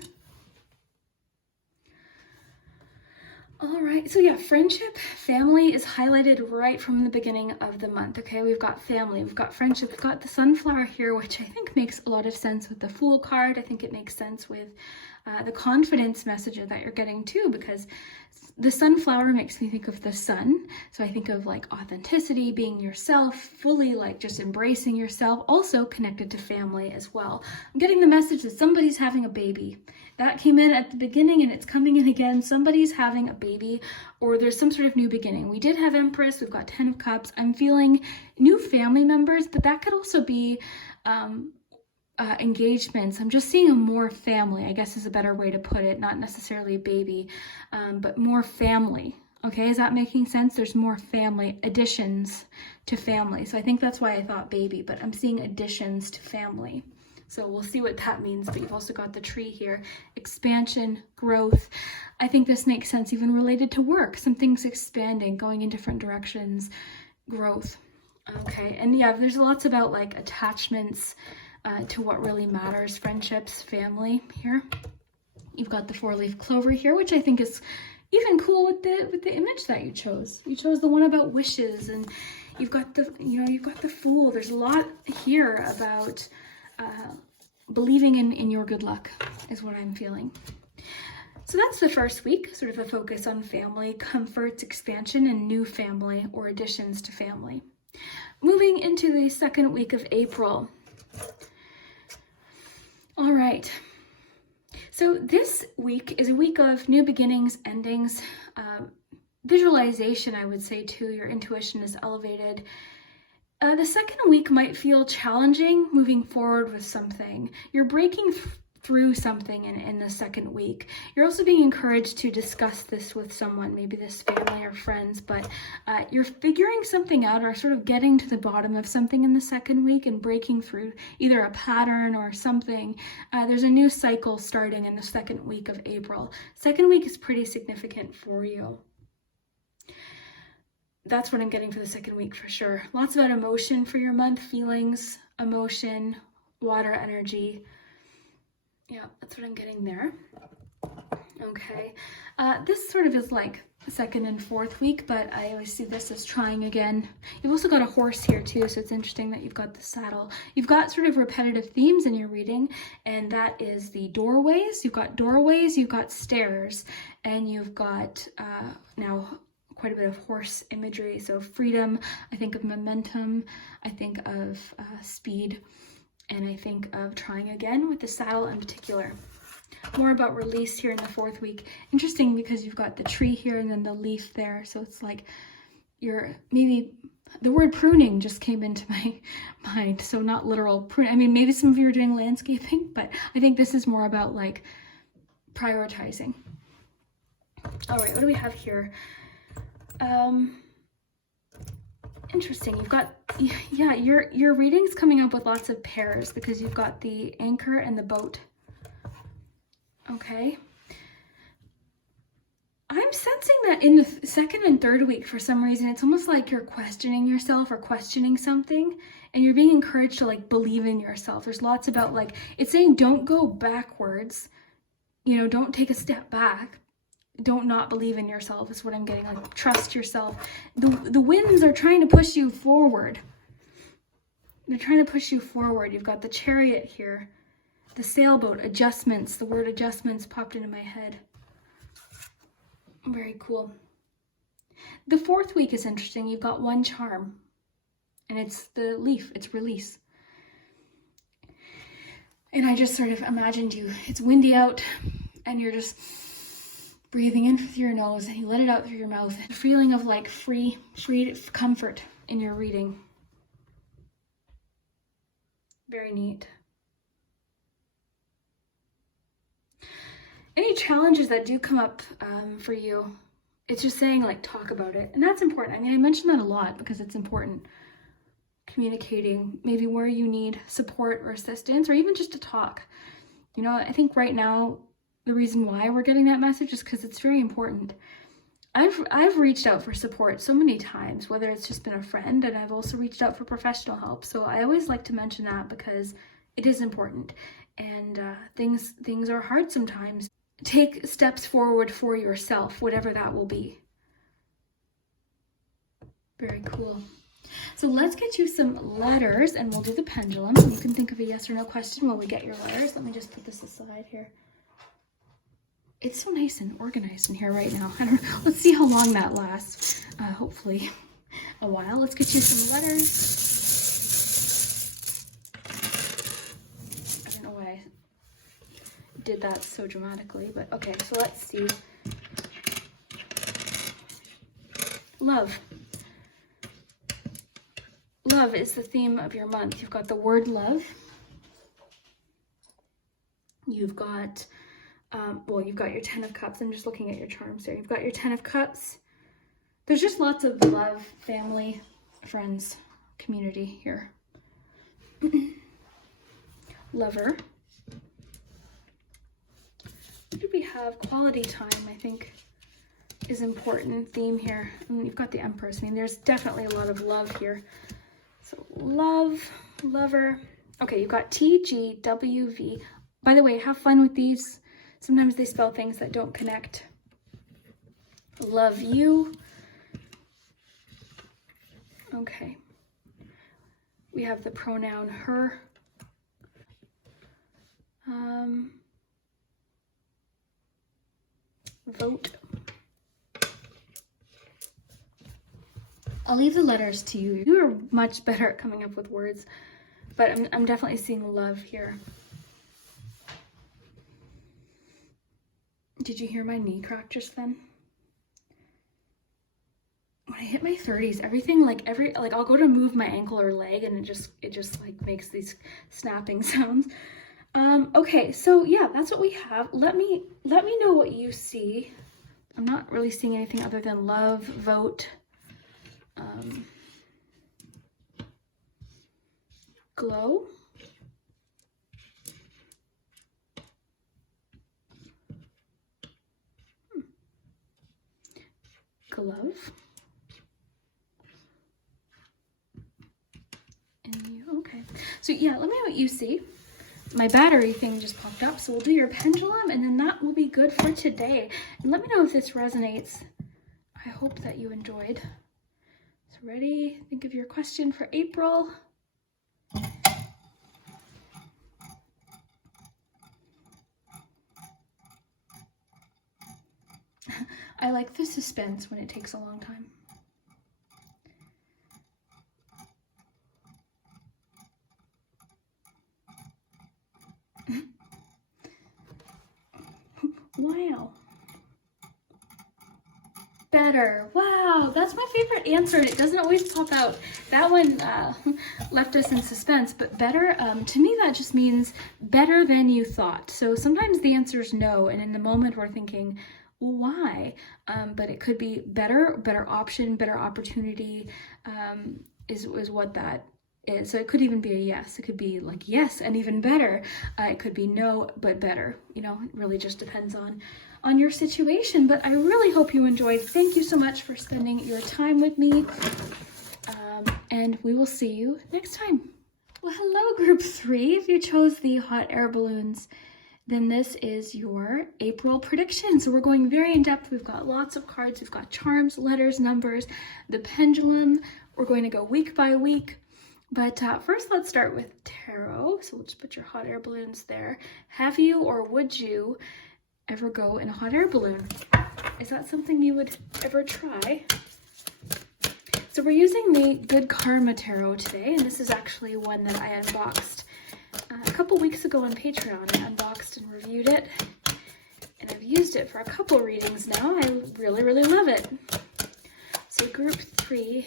All right, so yeah, friendship, family is highlighted right from the beginning of the month, okay? We've got family, we've got friendship, we've got the sunflower here, which I think makes a lot of sense with the Fool card. I think it makes sense with the confidence message that you're getting too, because the sunflower makes me think of the sun. So I think of like authenticity, being yourself, fully like just embracing yourself, also connected to family as well. I'm getting the message that somebody's having a baby. That came in at the beginning and it's coming in again. Somebody's having a baby or there's some sort of new beginning. We did have Empress, we've got 10 of Cups. I'm feeling new family members, but that could also be engagements. I'm just seeing a more family, I guess is a better way to put it, not necessarily a baby, but more family. Okay, is that making sense? There's more family, additions to family. So I think that's why I thought baby, but I'm seeing additions to family. So we'll see what that means, but you've also got the tree here, expansion, growth. I think this makes sense even related to work. Something's expanding, going in different directions, growth. Okay, and yeah, there's lots about like attachments to what really matters, friendships, family here. You've got the 4-leaf clover here, which I think is even cool with the image that you chose. You chose the one about wishes, and you've got the, you've got the Fool. There's a lot here about believing in your good luck is what I'm feeling. So that's the first week, sort of a focus on family, comforts, expansion, and new family or additions to family. Moving into the second week of April. All right. So this week is a week of new beginnings, endings, visualization, I would say too. Your intuition is elevated. The second week might feel challenging moving forward with something. You're breaking through something in the second week. You're also being encouraged to discuss this with someone, maybe this family or friends, but you're figuring something out or sort of getting to the bottom of something in the second week and breaking through either a pattern or something. There's a new cycle starting in the second week of April. Second week is pretty significant for you. That's what I'm getting for the second week for sure. Lots about emotion for your month, feelings, emotion, water energy. Yeah, that's what I'm getting there. Okay. This sort of is like second and fourth week, but I always see this as trying again. You've also got a horse here too, so it's interesting that you've got the saddle. You've got sort of repetitive themes in your reading, and that is the doorways. You've got stairs, and you've got now quite a bit of horse imagery. So freedom, I think of momentum, I think of speed, and I think of trying again with the saddle in particular. More about release here in the fourth week. Interesting because you've got the tree here and then the leaf there. So it's like maybe the word pruning just came into my mind. So not literal pruning. I mean, maybe some of you are doing landscaping, but I think this is more about like prioritizing. All right, what do we have here? Interesting. You've got, yeah, your reading's coming up with lots of pairs because you've got the anchor and the boat. Okay. I'm sensing that in the second and third week, for some reason, it's almost like you're questioning yourself or questioning something, and you're being encouraged to like believe in yourself. There's lots about like, it's saying don't go backwards, you know, don't take a step back. Don't not believe in yourself is what I'm getting, like trust yourself. The winds are trying to push you forward. They're trying to push you forward. You've got the Chariot here, the sailboat, adjustments. The word adjustments popped into my head. Very cool. The fourth week is interesting. You've got one charm, and it's the leaf. It's release. And I just sort of imagined you. It's windy out, and you're just breathing in through your nose, and you let it out through your mouth. A feeling of like free comfort in your reading. Very neat. Any challenges that do come up for you, it's just saying like talk about it. And that's important. I mean, I mention that a lot because it's important. Communicating maybe where you need support or assistance, or even just to talk. You know, I think right now the reason why we're getting that message is because it's very important. I've reached out for support so many times, whether it's just been a friend, and I've also reached out for professional help. So I always like to mention that because it is important, and things are hard sometimes. Take steps forward for yourself, whatever that will be. Very cool. So let's get you some letters, and we'll do the pendulum. You can think of a yes or no question while we get your letters. Let me just put this aside here. It's so nice and organized in here right now. I don't know. Let's see how long that lasts. Hopefully a while. Let's get you some letters. I don't know why I did that so dramatically, but okay, so let's see. Love. Love is the theme of your month. You've got the word love. You've got you've got your 10 of Cups. I'm just looking at your charms there. You've got your 10 of Cups. There's just lots of love, family, friends, community here. Lover. What do we have? Quality time, I think, is important theme here. And you've got the Empress. I mean, there's definitely a lot of love here. So love, lover. Okay, you've got TGWV. By the way, have fun with these. Sometimes they spell things that don't connect. Love you. Okay. We have the pronoun her. Vote. I'll leave the letters to you. You are much better at coming up with words, but I'm definitely seeing love here. Did you hear my knee crack just then? When I hit my 30s, everything like I'll go to move my ankle or leg, and it just like makes these snapping sounds. Okay, so yeah, that's what we have. Let me know what you see. I'm not really seeing anything other than love, vote, glow. Glove. And you, okay. So yeah, let me know what you see. My battery thing just popped up, so we'll do your pendulum, and then that will be good for today. And let me know if this resonates. I hope that you enjoyed. So ready? Think of your question for April. I like the suspense when it takes a long time. Wow. Better. Wow, that's my favorite answer. It doesn't always pop out. That one left us in suspense, but better, to me that just means better than you thought. So sometimes the answer is no, and in the moment we're thinking, why, but it could be better option, better opportunity, is what that is. So it could even be a yes. It could be like yes and even better. It could be no but better. You know, it really just depends on your situation. But I really hope you enjoyed. Thank you so much for spending your time with me, and we will see you next time. Well, hello, group 3. If you chose the hot air balloons, then this is your April prediction. So we're going very in depth. We've got lots of cards. We've got charms, letters, numbers, the pendulum. We're going to go week by week. But first, let's start with tarot. So we'll just put your hot air balloons there. Have you or would you ever go in a hot air balloon? Is that something you would ever try? So we're using the Good Karma Tarot today, and this is actually one that I unboxed a couple weeks ago on Patreon. I unboxed and reviewed it, and I've used it for a couple readings now. I really, really love it. So group 3,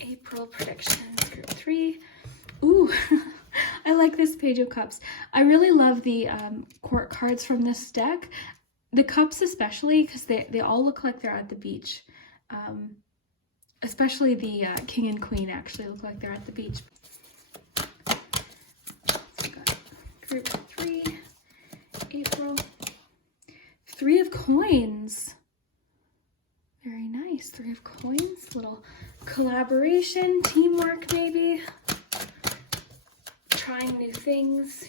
April predictions, group 3. Ooh, I like this Page of Cups. I really love the court cards from this deck. The cups especially, because they all look like they're at the beach. Especially the King and Queen actually look like they're at the beach. Group 3, April. 3 of Coins. Very nice. 3 of Coins. Little collaboration, teamwork maybe. Trying new things.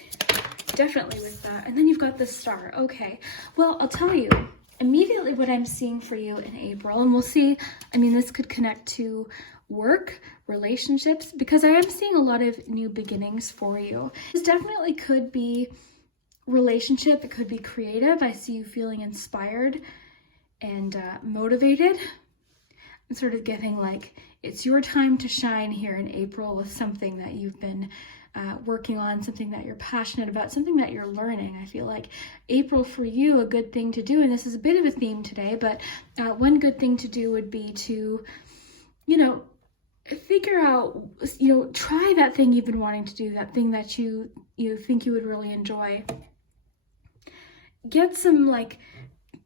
Definitely with that. And then you've got the Star. Okay. Well, I'll tell you immediately what I'm seeing for you in April. And we'll see. I mean, this could connect to work, relationships, because I am seeing a lot of new beginnings for you. This definitely could be relationship. It could be creative. I see you feeling inspired and motivated. I'm sort of getting like it's your time to shine here in April with something that you've been working on, something that you're passionate about, something that you're learning. I feel like April for you, a good thing to do, and this is a bit of a theme today, but one good thing to do would be to, you know, figure out, you know, try that thing you've been wanting to do, that thing that you think you would really enjoy. Get some, like,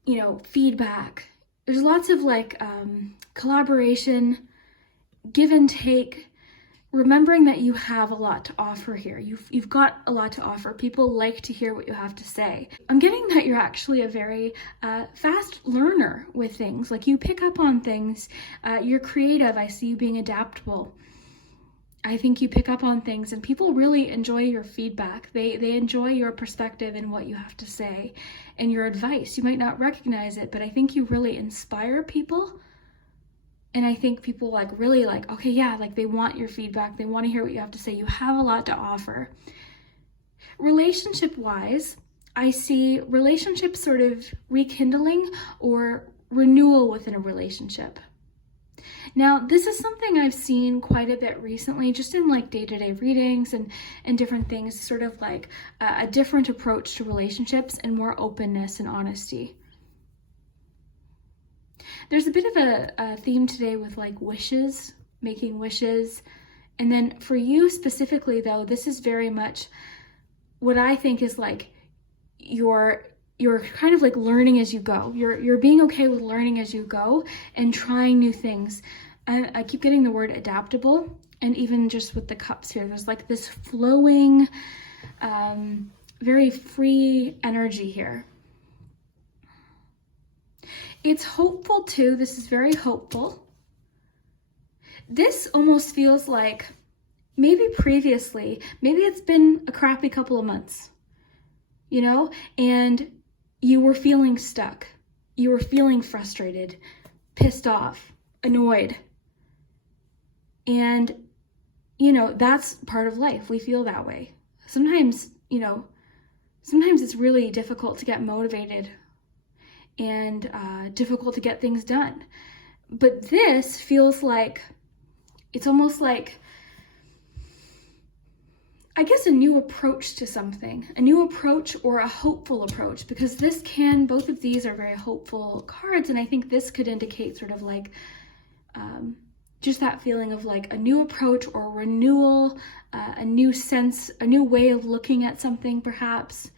you know, feedback. There's lots of like collaboration, give and take, remembering that you have a lot to offer here. You've got a lot to offer. People like to hear what you have to say. I'm getting that you're actually a very fast learner with things. Like, you pick up on things. You're creative. I see you being adaptable. I think you pick up on things, and people really enjoy your feedback. They enjoy your perspective and what you have to say and your advice. You might not recognize it, but I think you really inspire people. And I think people like really like, okay, yeah, like they want your feedback. They want to hear what you have to say. You have a lot to offer. Relationship wise, I see relationships sort of rekindling or renewal within a relationship. Now, this is something I've seen quite a bit recently, just in like day-to-day readings and different things, sort of like a different approach to relationships and more openness and honesty. There's a bit of a theme today with like wishes, making wishes. And then for you specifically though, this is very much what I think is like you're kind of like learning as you go. You're being okay with learning as you go and trying new things. I keep getting the word adaptable, and even just with the cups here, there's like this flowing, very free energy here. It's hopeful too. This is very hopeful. This almost feels like maybe previously, maybe it's been a crappy couple of months, you know, and you were feeling stuck. You were feeling frustrated, pissed off, annoyed. And, you know, that's part of life. We feel that way. Sometimes, you know, sometimes it's really difficult to get motivated and difficult to get things done. But this feels like, it's almost like, I guess, a new approach to something, a new approach or a hopeful approach, because this can, both of these are very hopeful cards. And I think this could indicate sort of like, just that feeling of like a new approach or renewal, a new sense, a new way of looking at something perhaps.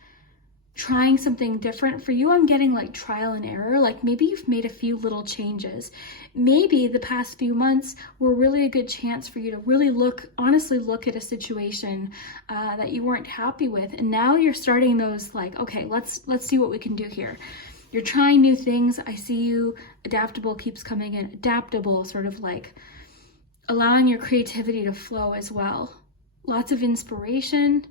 trying something different. For you, I'm getting like trial and error. Like maybe you've made a few little changes. Maybe the past few months were really a good chance for you to really honestly look at a situation that you weren't happy with. And now you're starting those like, okay, let's see what we can do here. You're trying new things. I see you. Adaptable keeps coming in. Adaptable, sort of like allowing your creativity to flow as well. Lots of inspiration.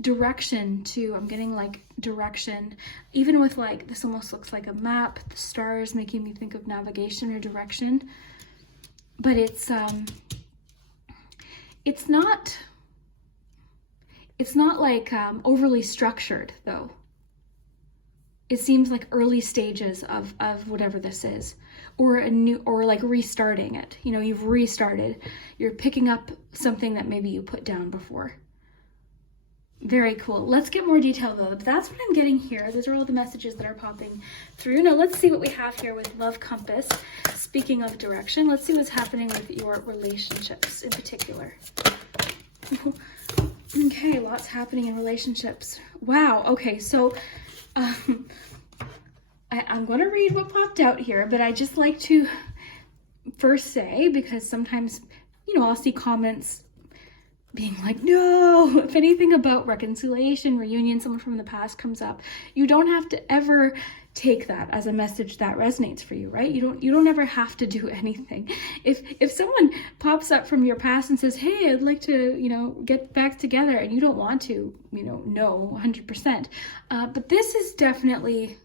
Direction too. I'm getting like direction, even with like, this almost looks like a map, the stars making me think of navigation or direction. But it's not like overly structured though. It seems like early stages of whatever this is, or like restarting it. You know, you've restarted. You're picking up something that maybe you put down before. Very cool. Let's get more detail though. That's what I'm getting here. Those are all the messages that are popping through. Now let's see what we have here with Love Compass. Speaking of direction, let's see what's happening with your relationships in particular. Okay, lots happening in relationships. Wow. Okay, so I'm going to read what popped out here, but I just like to first say, because sometimes, you know, I'll see comments being like, no, if anything about reconciliation, reunion, someone from the past comes up, you don't have to ever take that as a message that resonates for you, right? You don't ever have to do anything. If someone pops up from your past and says, hey, I'd like to, you know, get back together, and you don't want to, you know, no, 100%. But this is definitely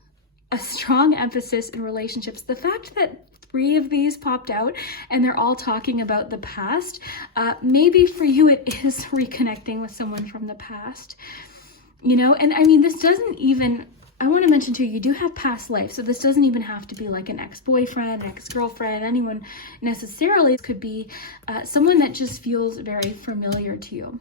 a strong emphasis in relationships. The fact that 3 of these popped out and they're all talking about the past, maybe for you it is reconnecting with someone from the past, you know. And I mean, this doesn't even, I want to mention too, you do have past life, so this doesn't even have to be like an ex-boyfriend, ex-girlfriend, anyone necessarily. It could be someone that just feels very familiar to you.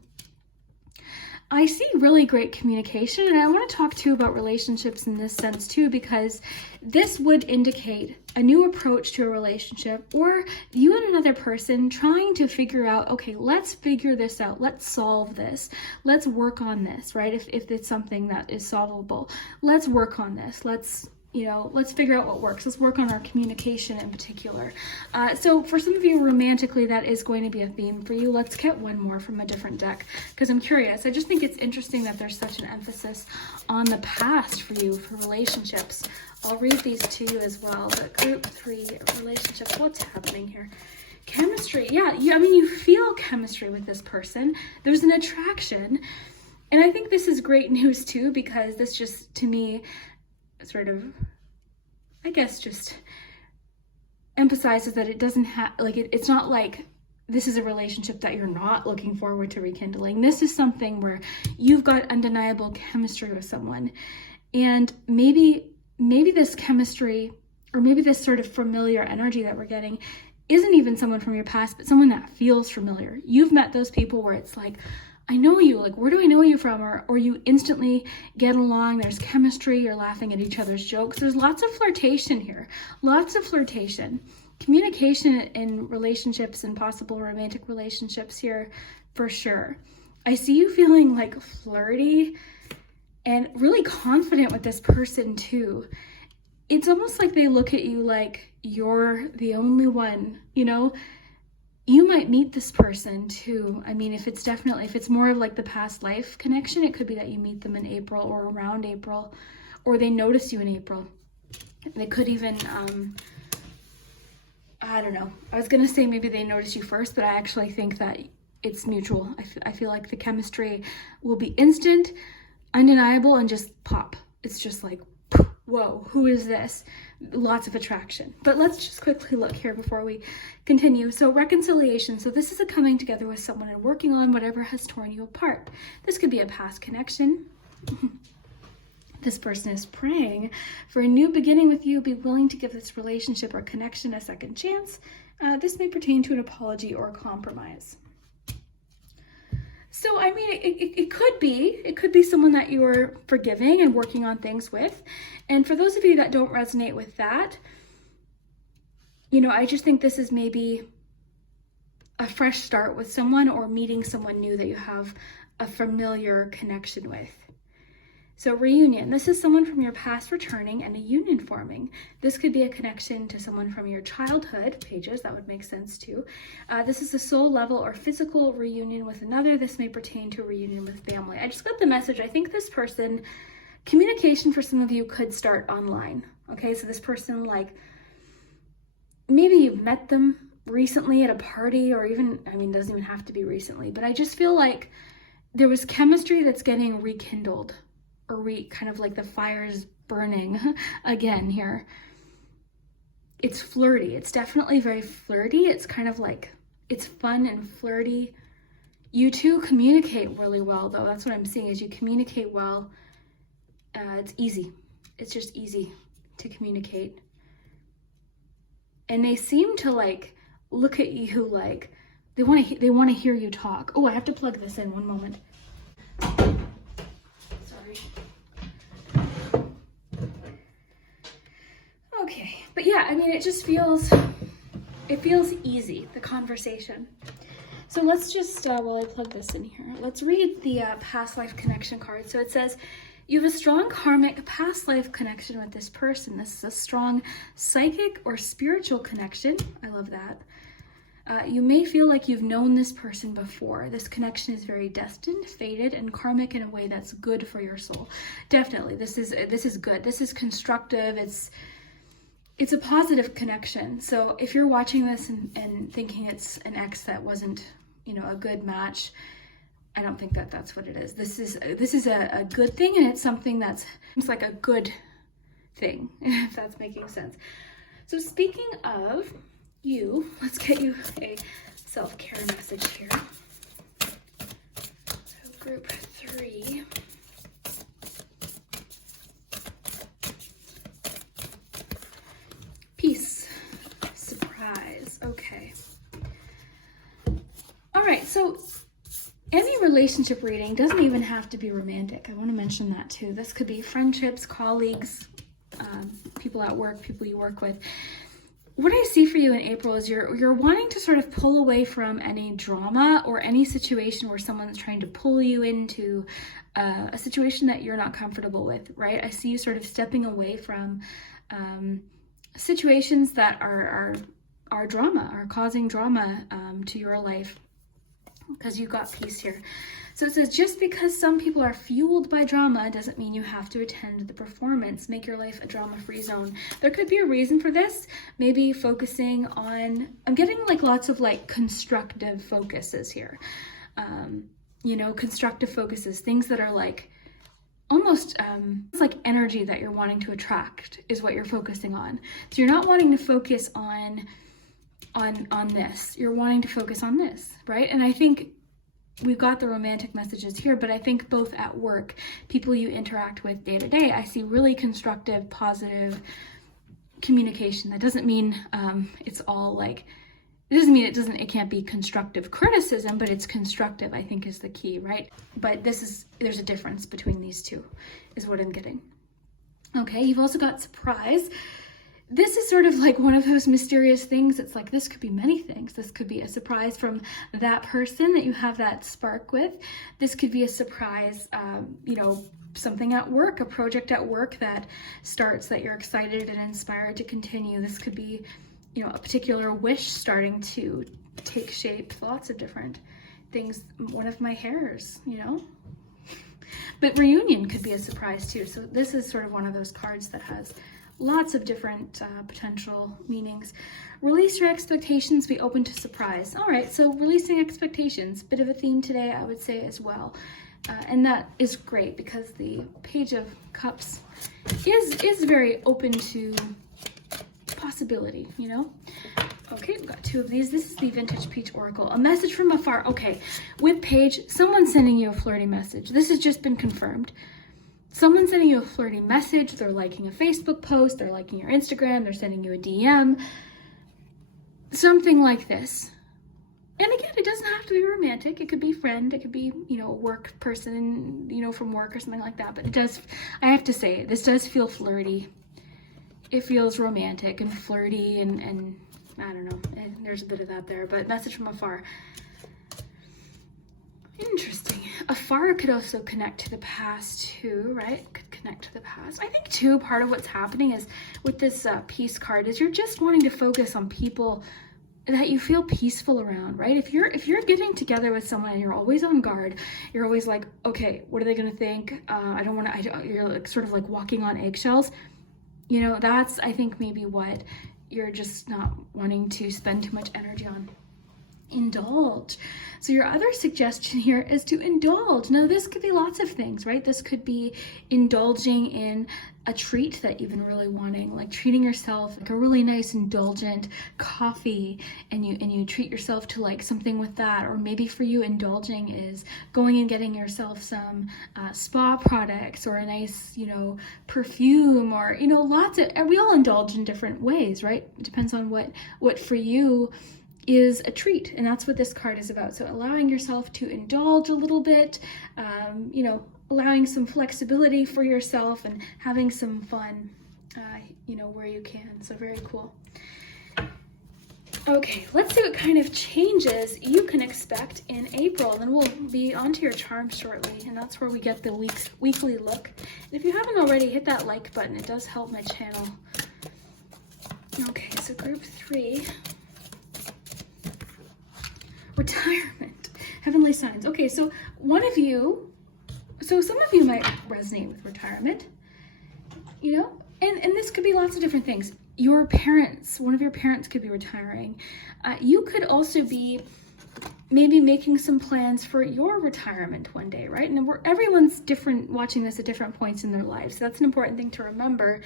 I see really great communication, and I want to talk to you about relationships in this sense too, because this would indicate a new approach to a relationship, or you and another person trying to figure out, okay, let's figure this out. Let's solve this. Let's work on this, right? If it's something that is solvable, let's work on this. Let's figure out what works. Let's work on our communication in particular. So for some of you romantically, that is going to be a theme for you. Let's get one more from a different deck, because I'm curious. I just think it's interesting that there's such an emphasis on the past for you for relationships. I'll read these to you as well. But group 3, relationships, what's happening here? Chemistry. Yeah, I mean, you feel chemistry with this person. There's an attraction. And I think this is great news too, because this just, to me, sort of, I guess, just emphasizes that it doesn't have, like, it's not like this is a relationship that you're not looking forward to rekindling. This is something where you've got undeniable chemistry with someone, and maybe this chemistry, or maybe this sort of familiar energy that we're getting, isn't even someone from your past, but someone that feels familiar. You've met those people where it's like, I know you, like, where do I know you from? Or you instantly get along, there's chemistry, you're laughing at each other's jokes. There's lots of flirtation here, lots of flirtation. Communication in relationships and possible romantic relationships here, for sure. I see you feeling like flirty and really confident with this person too. It's almost like they look at you like you're the only one, you know? You might meet this person too. I mean, if it's more of like the past life connection, it could be that you meet them in April or around April, or they notice you in April. They could even, I don't know. I was going to say maybe they notice you first, but I actually think that it's mutual. I feel like the chemistry will be instant, undeniable, and just pop. It's just like, whoa, who is this? Lots of attraction. But let's just quickly look here before we continue. So reconciliation. So this is a coming together with someone and working on whatever has torn you apart. This could be a past connection. This person is praying for a new beginning with you. Be willing to give this relationship or connection a second chance. This may pertain to an apology or a compromise. So, I mean, it could be someone that you're forgiving and working on things with. And for those of you that don't resonate with that, you know, I just think this is maybe a fresh start with someone, or meeting someone new that you have a familiar connection with. So reunion, this is someone from your past returning and a union forming. This could be a connection to someone from your childhood, pages, that would make sense too. This is a soul level or physical reunion with another. This may pertain to a reunion with family. I just got the message. I think this person, communication for some of you could start online. Okay, so this person, like, maybe you've met them recently at a party, or even, I mean, it doesn't even have to be recently, but I just feel like there was chemistry that's getting rekindled, or kind of like the fire's burning again here. It's flirty. It's definitely very flirty. It's kind of like, it's fun and flirty. You two communicate really well, though. That's what I'm seeing, is you communicate well. It's easy. It's just easy to communicate. And they seem to like look at you like they want to hear you talk. Oh, I have to plug this in, one moment. Sorry. Okay, but yeah, I mean, it feels easy, the conversation. So let's just, while I plug this in here, let's read the past life connection card. So it says, you have a strong karmic past life connection with this person. This is a strong psychic or spiritual connection. I love that. You may feel like you've known this person before. This connection is very destined, fated, and karmic in a way that's good for your soul. Definitely, this is good. This is constructive. It's a positive connection. So if you're watching this and thinking it's an ex that wasn't, a good match, I don't think that that's what it is. This is a good thing, and it's something it's like a good thing, if that's making sense. So speaking of you, let's get you a self-care message here. So group 3. Peace. Surprise. Okay. All right, so any relationship reading doesn't even have to be romantic. I want to mention that too. This could be friendships, colleagues, people at work, people you work with. What I see for you in April is you're wanting to sort of pull away from any drama or any situation where someone's trying to pull you into a situation that you're not comfortable with, right? I see you sort of stepping away from situations that are drama, are causing drama to your life, because you got peace here. So it says, just because some people are fueled by drama doesn't mean you have to attend the performance. Make your life a drama-free zone. There could be a reason for this. Maybe focusing on, I'm getting like lots of like constructive focuses here. Constructive focuses, things that are like almost it's like energy that you're wanting to attract is what you're focusing on. So you're not wanting to focus on this. You're wanting to focus on this, right? And I think we've got the romantic messages here, but I think both at work, people you interact with day to day, I see really constructive, positive communication. That doesn't mean it's all like, it doesn't mean it can't be constructive criticism, but it's constructive, I think, is the key, right? But there's a difference between these two, is what I'm getting. Okay, you've also got surprise. This is sort of like one of those mysterious things. It's like, this could be many things. This could be a surprise from that person that you have that spark with. This could be a surprise, something at work, a project at work that starts that you're excited and inspired to continue. This could be, a particular wish starting to take shape. Lots of different things. One of my hairs, But reunion could be a surprise too. So this is sort of one of those cards that has lots of different potential meanings. Release your expectations, be open to surprise. All right, so releasing expectations, bit of a theme today, I would say, as well. And that is great because the Page of Cups is very open to possibility, Okay, we've got 2 of these. This is the Vintage Peach Oracle. A message from afar. Okay, with Page, someone's sending you a flirty message. This has just been confirmed. Someone's sending you a flirty message, they're liking a Facebook post, they're liking your Instagram, they're sending you a DM, something like this. And again, it doesn't have to be romantic. It could be friend, it could be, a work person, from work or something like that. But I have to say, this does feel flirty. It feels romantic and flirty and I don't know, and there's a bit of that there, but message from afar. Interesting. A fire could also connect to the past too, right? Could connect to the past. I think too, part of what's happening is with this peace card is you're just wanting to focus on people that you feel peaceful around, right? If you're getting together with someone and you're always on guard, you're always like, okay, what are they gonna think? You're like sort of like walking on eggshells. You know, that's, I think, maybe what you're just not wanting to spend too much energy on. Indulge. So your other suggestion here is to indulge. Now this could be lots of things, right? This could be indulging in a treat that you've been really wanting, like treating yourself like a really nice indulgent coffee, and you treat yourself to like something with that. Or maybe for you, indulging is going and getting yourself some spa products or a nice, perfume, or we all indulge in different ways, right? It depends on what for you is a treat, and that's what this card is about. So allowing yourself to indulge a little bit, allowing some flexibility for yourself and having some fun, where you can. So very cool. Okay, let's see what kind of changes you can expect in April. Then we'll be onto your charms shortly, and that's where we get the weekly look. And if you haven't already, hit that like button. It does help my channel. Okay, so group 3. Retirement, heavenly signs. Okay, so some of you might resonate with retirement, and this could be lots of different things. Your parents, one of your parents could be retiring. You could also be maybe making some plans for your retirement one day, right? And everyone's different, watching this at different points in their lives. So that's an important thing to remember.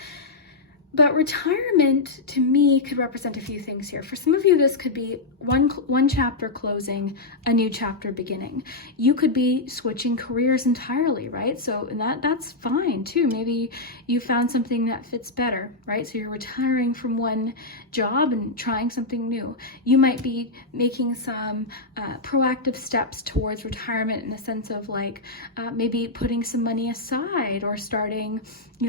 But retirement, to me, could represent a few things here. For some of you, this could be one chapter closing, a new chapter beginning. You could be switching careers entirely, right? So that's fine too. Maybe you found something that fits better, right? So you're retiring from one job and trying something new. You might be making some proactive steps towards retirement in the sense of like maybe putting some money aside or starting,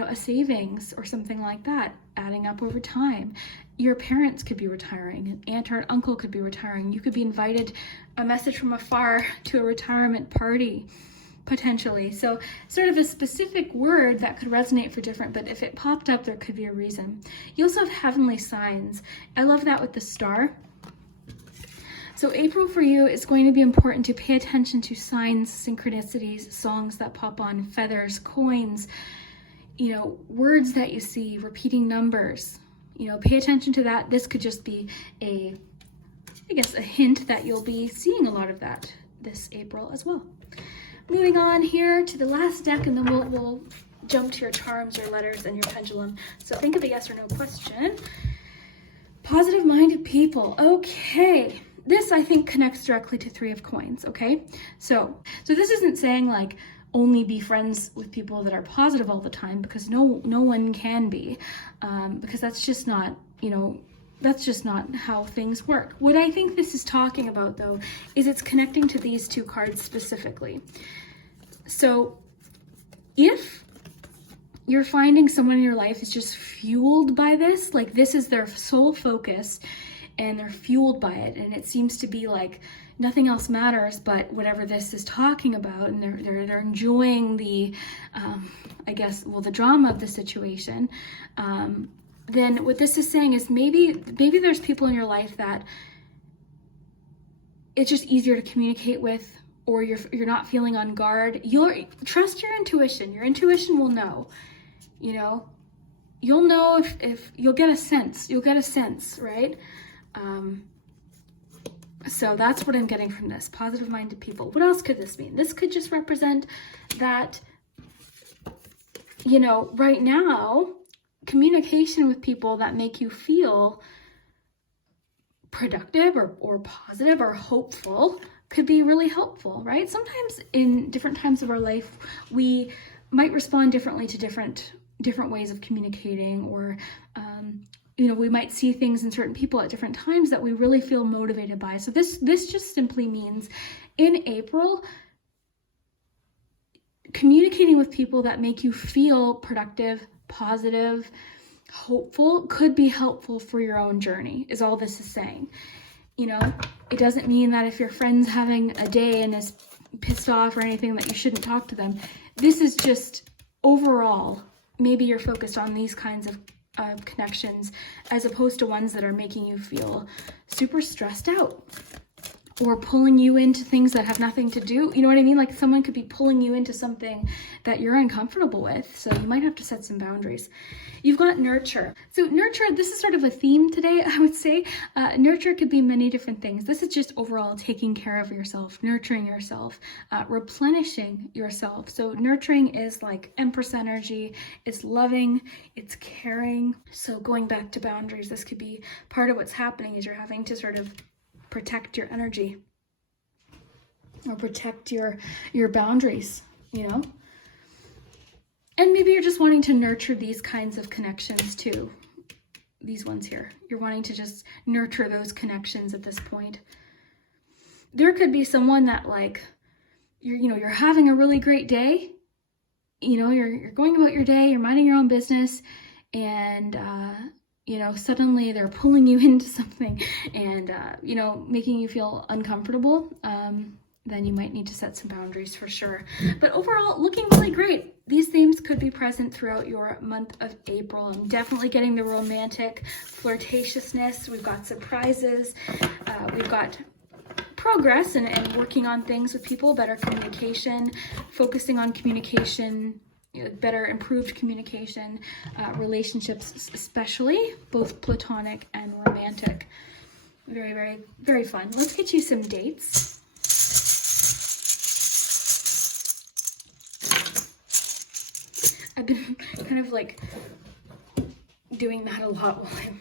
a savings or something like that, adding up over time. Your parents could be retiring, an aunt or an uncle could be retiring. You could be invited, a message from afar, to a retirement party, potentially. So sort of a specific word that could resonate for different, but if it popped up, there could be a reason. You also have heavenly signs. I love that with the star. So April for you is going to be important to pay attention to signs, synchronicities, songs that pop on, feathers, coins, words that you see, repeating numbers, pay attention to that. This could just be a hint that you'll be seeing a lot of that this April as well. Moving on here to the last deck, and then we'll jump to your charms, your letters, and your pendulum. So think of a yes or no question. Positive-minded people. Okay. This, I think, connects directly to 3 of coins, okay? So this isn't saying like, only be friends with people that are positive all the time, because no one can be, because that's just not, that's just not how things work. What I think this is talking about, though, is it's connecting to these 2 cards specifically. So if you're finding someone in your life is just fueled by this, like this is their sole focus, and they're fueled by it, and it seems to be like nothing else matters but whatever this is talking about, and they're enjoying the, the drama of the situation, then what this is saying is maybe there's people in your life that it's just easier to communicate with, or you're not feeling on guard. Trust your intuition. Your intuition will know, you'll know if you'll get a sense, right? So that's what I'm getting from this. Positive-minded people. What else could this mean? This could just represent that, right now, communication with people that make you feel productive or positive or hopeful could be really helpful, right? Sometimes in different times of our life, we might respond differently to different ways of communicating, or we might see things in certain people at different times that we really feel motivated by. So this just simply means in April, communicating with people that make you feel productive, positive, hopeful could be helpful for your own journey, is all this is saying. It doesn't mean that if your friend's having a day and is pissed off or anything that you shouldn't talk to them. This is just overall, maybe you're focused on these kinds of connections as opposed to ones that are making you feel super stressed out or pulling you into things that have nothing to do. You know what I mean? Like someone could be pulling you into something that you're uncomfortable with. So you might have to set some boundaries. You've got nurture. So nurture, this is sort of a theme today, I would say. Nurture could be many different things. This is just overall taking care of yourself, nurturing yourself, replenishing yourself. So nurturing is like Empress energy. It's loving, it's caring. So going back to boundaries, this could be part of what's happening is you're having to sort of protect your energy or protect your boundaries, you know? And maybe you're just wanting to nurture these kinds of connections too. These ones here. You're wanting to just nurture those connections at this point. There could be someone that like, you're having a really great day. You're going about your day, you're minding your own business, and suddenly they're pulling you into something and, making you feel uncomfortable, then you might need to set some boundaries for sure. But overall, looking really great. These themes could be present throughout your month of April. I'm definitely getting the romantic flirtatiousness. We've got surprises. We've got progress and working on things with people, better communication, focusing on communication, better improved communication, relationships especially, both platonic and romantic. Very, very, very fun. Let's get you some dates. I've been kind of like doing that a lot while I'm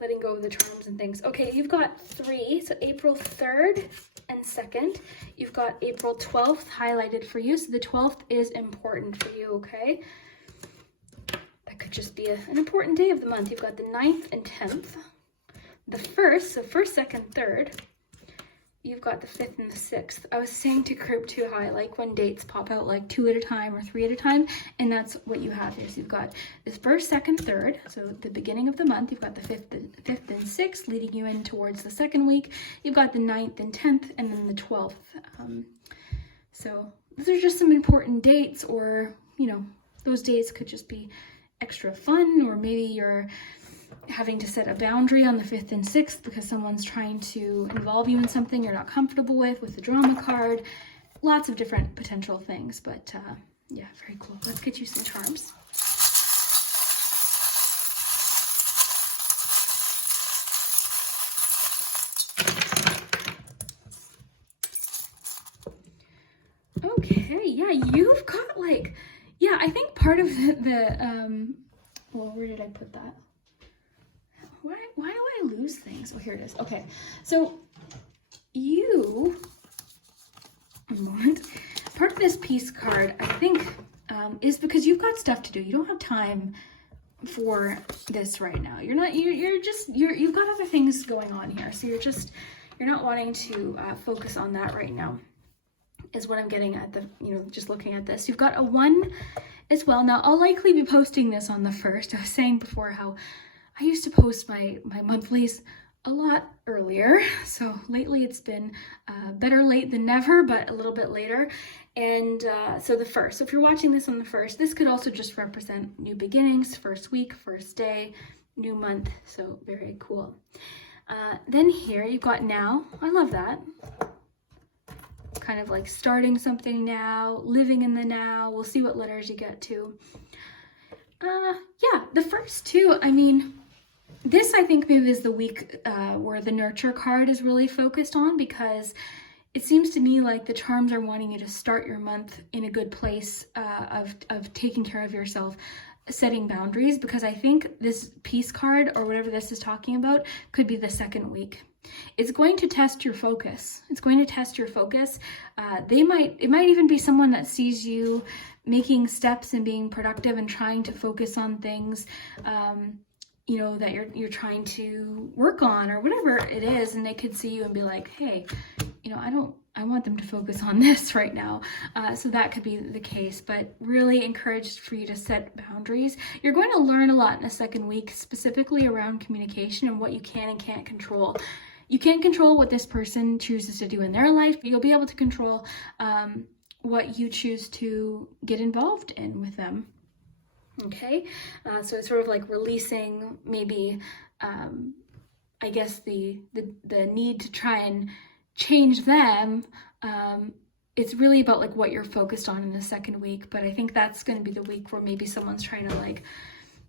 letting go of the charms and things. Okay, you've got 3, so April 3rd and 2nd. You've got April 12th highlighted for you, so the 12th is important for you, okay? That could just be an important day of the month. You've got the 9th and 10th. The 1st, so 1st, 2nd, 3rd. You've got the 5th and the 6th. I was saying to group 2 how I like when dates pop out like 2 at a time or 3 at a time, and that's what you have here. So you've got this 1st, 2nd, 3rd, so the beginning of the month. You've got the 5th and 6th leading you in towards the 2nd week. You've got the 9th and 10th, and then the 12th. So those are just some important dates, or, those days could just be extra fun, or maybe you're having to set a boundary on the 5th and 6th because someone's trying to involve you in something you're not comfortable with the drama card. Lots of different potential things, but yeah, very cool. Let's get you some charms. Okay, yeah, you've got like, yeah, I think part of well, where did I put that? Why do I lose things? Oh, here it is. Okay, so you, a moment, part of this peace card, I think, is because you've got stuff to do. You don't have time for this right now. You've got other things going on here. So you're not wanting to focus on that right now, is what I'm getting at just looking at this. You've got a 1 as well. Now, I'll likely be posting this on the 1st. I was saying before how I used to post my monthlies a lot earlier. So lately it's been better late than never, but a little bit later. And so the 1st. So if you're watching this on the 1st, this could also just represent new beginnings, 1st week, 1st day, new month. So very cool. Then here you've got now. I love that. Kind of like starting something now, living in the now. We'll see what letters you get to. Yeah, the first 2, I mean, this I think maybe is the week where the nurture card is really focused on, because it seems to me like the charms are wanting you to start your month in a good place of taking care of yourself, setting boundaries, because I think this peace card or whatever this is talking about could be the 2nd week. It's going to test your focus. It's going to test your focus. It might even be someone that sees you making steps and being productive and trying to focus on things, that you're trying to work on or whatever it is, and they could see you and be like, hey, I want them to focus on this right now. So that could be the case, but really encouraged for you to set boundaries. You're going to learn a lot in the 2nd week, specifically around communication and what you can and can't control. you can't control what this person chooses to do in their life, but you'll be able to control what you choose to get involved in with them. Okay, so it's sort of like releasing maybe, I guess the need to try and change them. It's really about like what you're focused on in the second week, but I think that's going to be the week where maybe someone's trying to like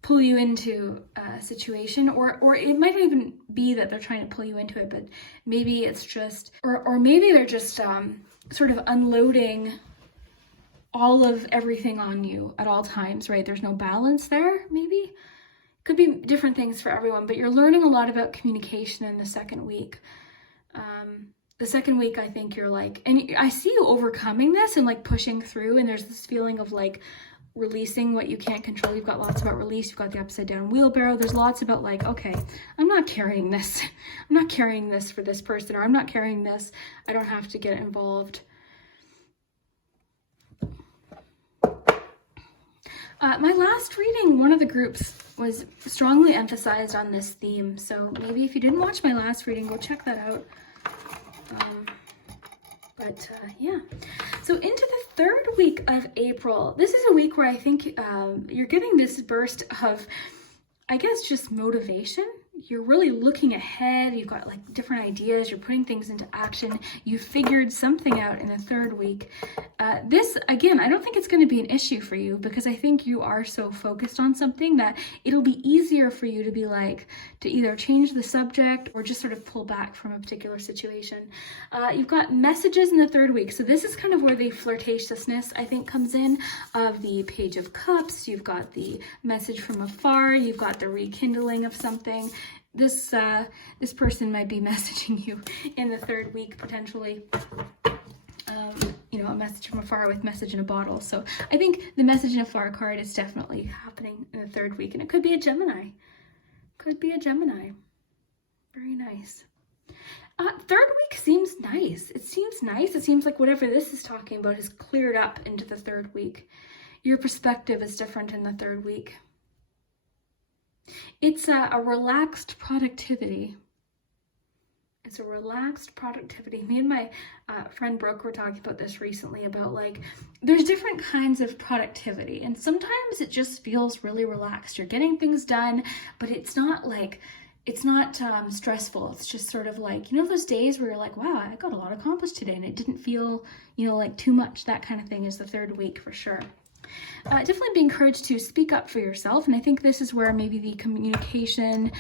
pull you into a situation, or it might not even be that they're trying to pull you into it, but maybe it's just, or maybe they're just sort of unloading all of everything on you at all times, right? There's no balance there, maybe. Could be different things for everyone, but you're learning a lot about communication in the second week. The second week, I think you're like, and I see you overcoming this and like pushing through, and there's this feeling of like releasing what you can't control. You've got lots about release. You've got the upside down wheelbarrow. There's lots about like, okay, I'm not carrying this. I'm not carrying this for this person, or I'm not carrying this. I don't have to get involved. My last reading, one of the groups was strongly emphasized on this theme. So maybe if you didn't watch my last reading, go check that out. Yeah. So into the third week of April, this is a week where I think you're getting this burst of, I guess, just motivation. You're really looking ahead. You've got like different ideas. You're putting things into action. You figured something out in the third week. This, again, I don't think it's going to be an issue for you, because I think you are so focused on something that it'll be easier for you to be like, to either change the subject or just sort of pull back from a particular situation. You've got messages in the third week. So this is kind of where the flirtatiousness, I think, comes in, of the Page of Cups. You've got the message from afar. You've got the rekindling of something. This person might be messaging you in the third week, potentially. A message from afar with message in a bottle. So I think the message in afar card is definitely happening in the third week, and it could be a Gemini. Could be a Gemini. Very nice. Third week seems nice. It seems nice. It seems like whatever this is talking about has cleared up into the third week. Your perspective is different in the third week. It's a relaxed productivity. It's a relaxed productivity. Me and my friend Brooke were talking about this recently, about like, there's different kinds of productivity, and sometimes it just feels really relaxed. You're getting things done, but it's not like, it's not stressful. It's just sort of like, those days where you're like, wow, I got a lot accomplished today, and it didn't feel, like too much. That kind of thing is the third week for sure. Definitely be encouraged to speak up for yourself, and I think this is where maybe the communication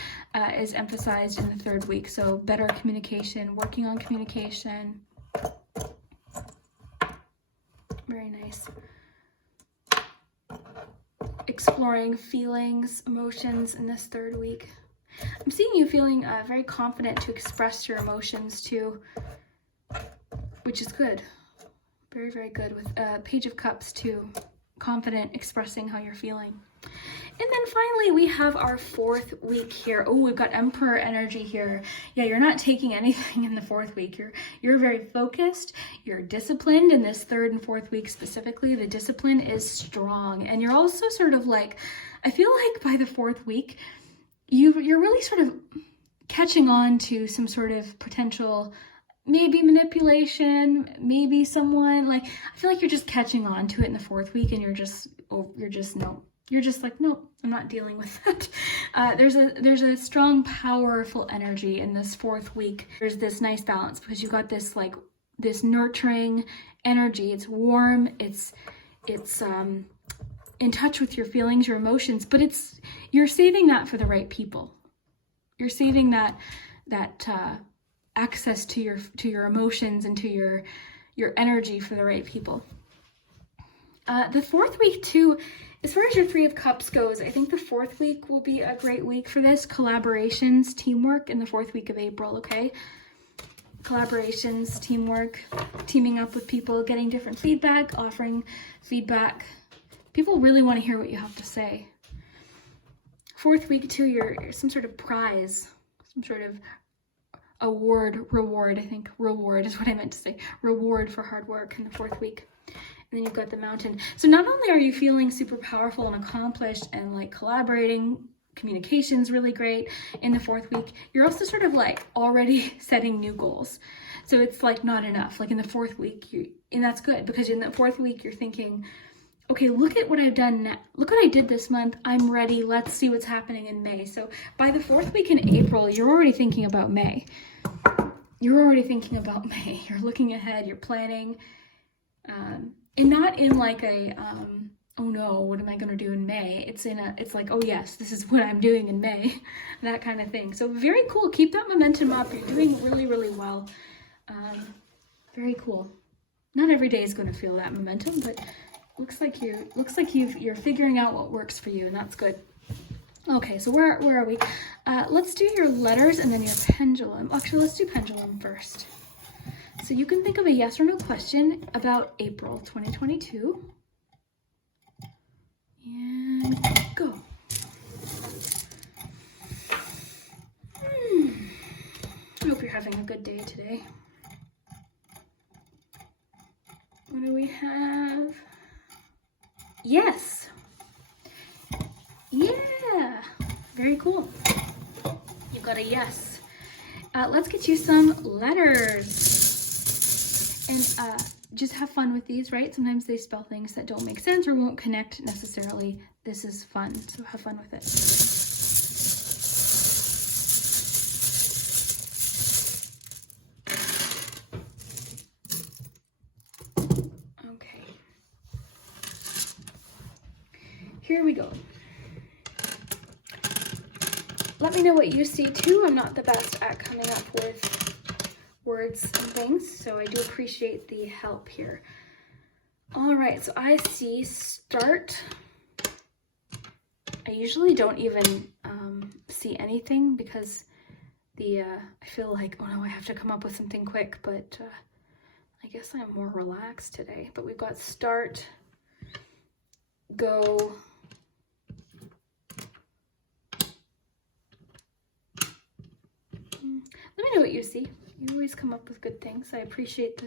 is emphasized in the third week. So better communication, working on communication. Very nice. Exploring feelings, emotions in this third week. I'm seeing you feeling very confident to express your emotions too, which is good. Very, very good, with Page of Cups too. Confident expressing how you're feeling. And then finally we have our fourth week here. Oh, we've got Emperor energy here. Yeah, you're not taking anything in the fourth week. You're very focused. You're disciplined in this third and fourth week specifically. The discipline is strong, and you're also sort of like, I feel like by the fourth week you're really sort of catching on to some sort of potential, maybe manipulation, maybe someone, like, I feel like you're just catching on to it in the fourth week, and you're just like, no, I'm not dealing with that. There's a strong, powerful energy in this fourth week. There's this nice balance, because you got this, like, this nurturing energy. It's warm, it's in touch with your feelings, your emotions, but you're saving that for the right people. You're saving that access to your emotions and to your energy for the right people. The fourth week too, as far as your Three of Cups goes, I think the fourth week will be a great week for this. Collaborations, teamwork in the fourth week of April, okay? Collaborations, teamwork, teaming up with people, getting different feedback, offering feedback. People really want to hear what you have to say. Fourth week too, you're some sort of prize, some sort of reward, I think reward is what I meant to say. Reward for hard work in the fourth week. And then you've got the Mountain. So not only are you feeling super powerful and accomplished and like collaborating communication's really great in the 4th week. You're also sort of like already setting new goals. So it's like not enough. Like in the 4th week, and that's good, because in the 4th week, you're thinking, okay, look at what I've done. Look what I did this month. I'm ready. Let's see what's happening in May. So by the 4th week in April, you're already thinking about May. You're already thinking about May. You're looking ahead. You're planning. And not in like a, oh no, what am I going to do in May? It's like, oh yes, this is what I'm doing in May. That kind of thing. So very cool. Keep that momentum up. You're doing really, really well. Very cool. Not every day is going to feel that momentum, but looks like you're figuring out what works for you, and that's good. Okay, so where are we? Let's do your letters and then your pendulum. Actually, let's do pendulum first. So you can think of a yes or no question about April 2022. And go. I hope you're having a good day today. What do we have? Yes. Yeah. Very cool. You got a yes. Let's get you some letters. And just have fun with these, right? Sometimes they spell things that don't make sense or won't connect necessarily. This is fun, so have fun with it. Okay. Here we go. Let me know what you see too. I'm not the best at coming up with words and things, so I do appreciate the help here. All right, so I see start. I usually don't even see anything because I feel like, oh no, I have to come up with something quick, but I guess I'm more relaxed today. But we've got start, go, let me know what you see. You always come up with good things. I appreciate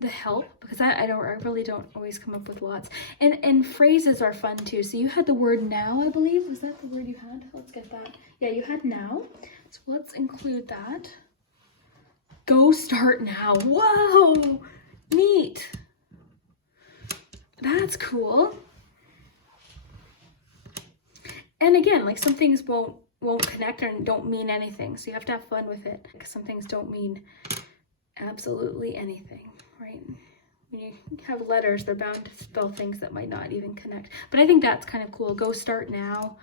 the help, because I really don't always come up with lots. And phrases are fun too. So you had the word now, I believe. Was that the word you had? Let's get that. Yeah, you had now. So let's include that. Go start now. Whoa, neat. That's cool. And again, like some things won't connect and don't mean anything, so you have to have fun with it, because some things don't mean absolutely anything, right? When you have letters, they're bound to spell things that might not even connect, but I think that's kind of cool. Go start now,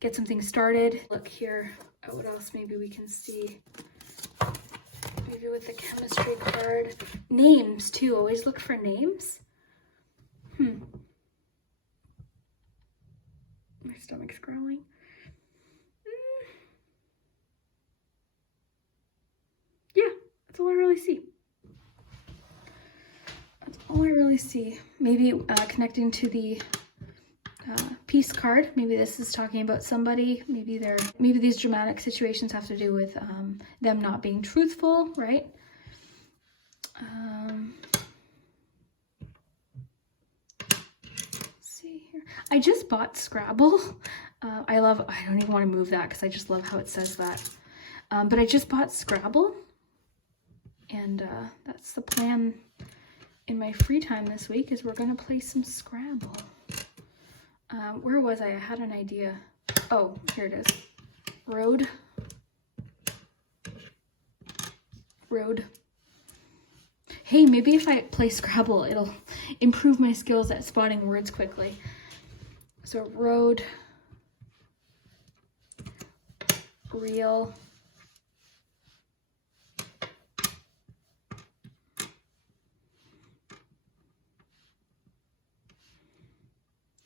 get something started. Look here, what else maybe we can see, maybe with the chemistry card. Names too, always look for names. My stomach's growling. That's all I really see. That's all I really see. Maybe connecting to the peace card. Maybe this is talking about somebody. Maybe these dramatic situations have to do with them not being truthful, right? Let's see here. I just bought Scrabble. I don't even want to move that because I just love how it says that. But I just bought Scrabble. And that's the plan in my free time this week, is we're going to play some Scrabble. Where was I? I had an idea. Oh, here it is. Road. Hey, maybe if I play Scrabble, it'll improve my skills at spotting words quickly. So road, real,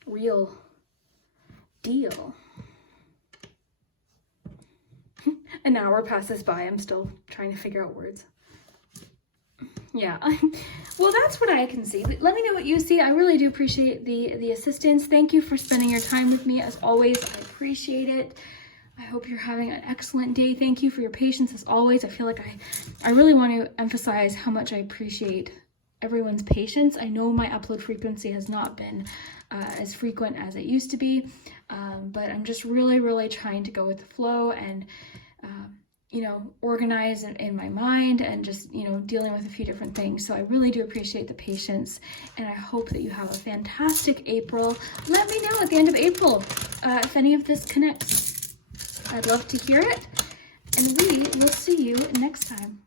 real deal. An hour passes by, I'm still trying to figure out words. Yeah, well, that's what I can see. Let me know what you see. I really do appreciate the assistance. Thank you for spending your time with me. As always, I appreciate it. I hope you're having an excellent day. Thank you for your patience as always. I feel like I really want to emphasize how much I appreciate everyone's patience. I know my upload frequency has not been as frequent as it used to be, but I'm just really trying to go with the flow and organize in my mind and just, dealing with a few different things. So I really do appreciate the patience, and I hope that you have a fantastic April. Let me know at the end of April if any of this connects. I'd love to hear it, and we will see you next time.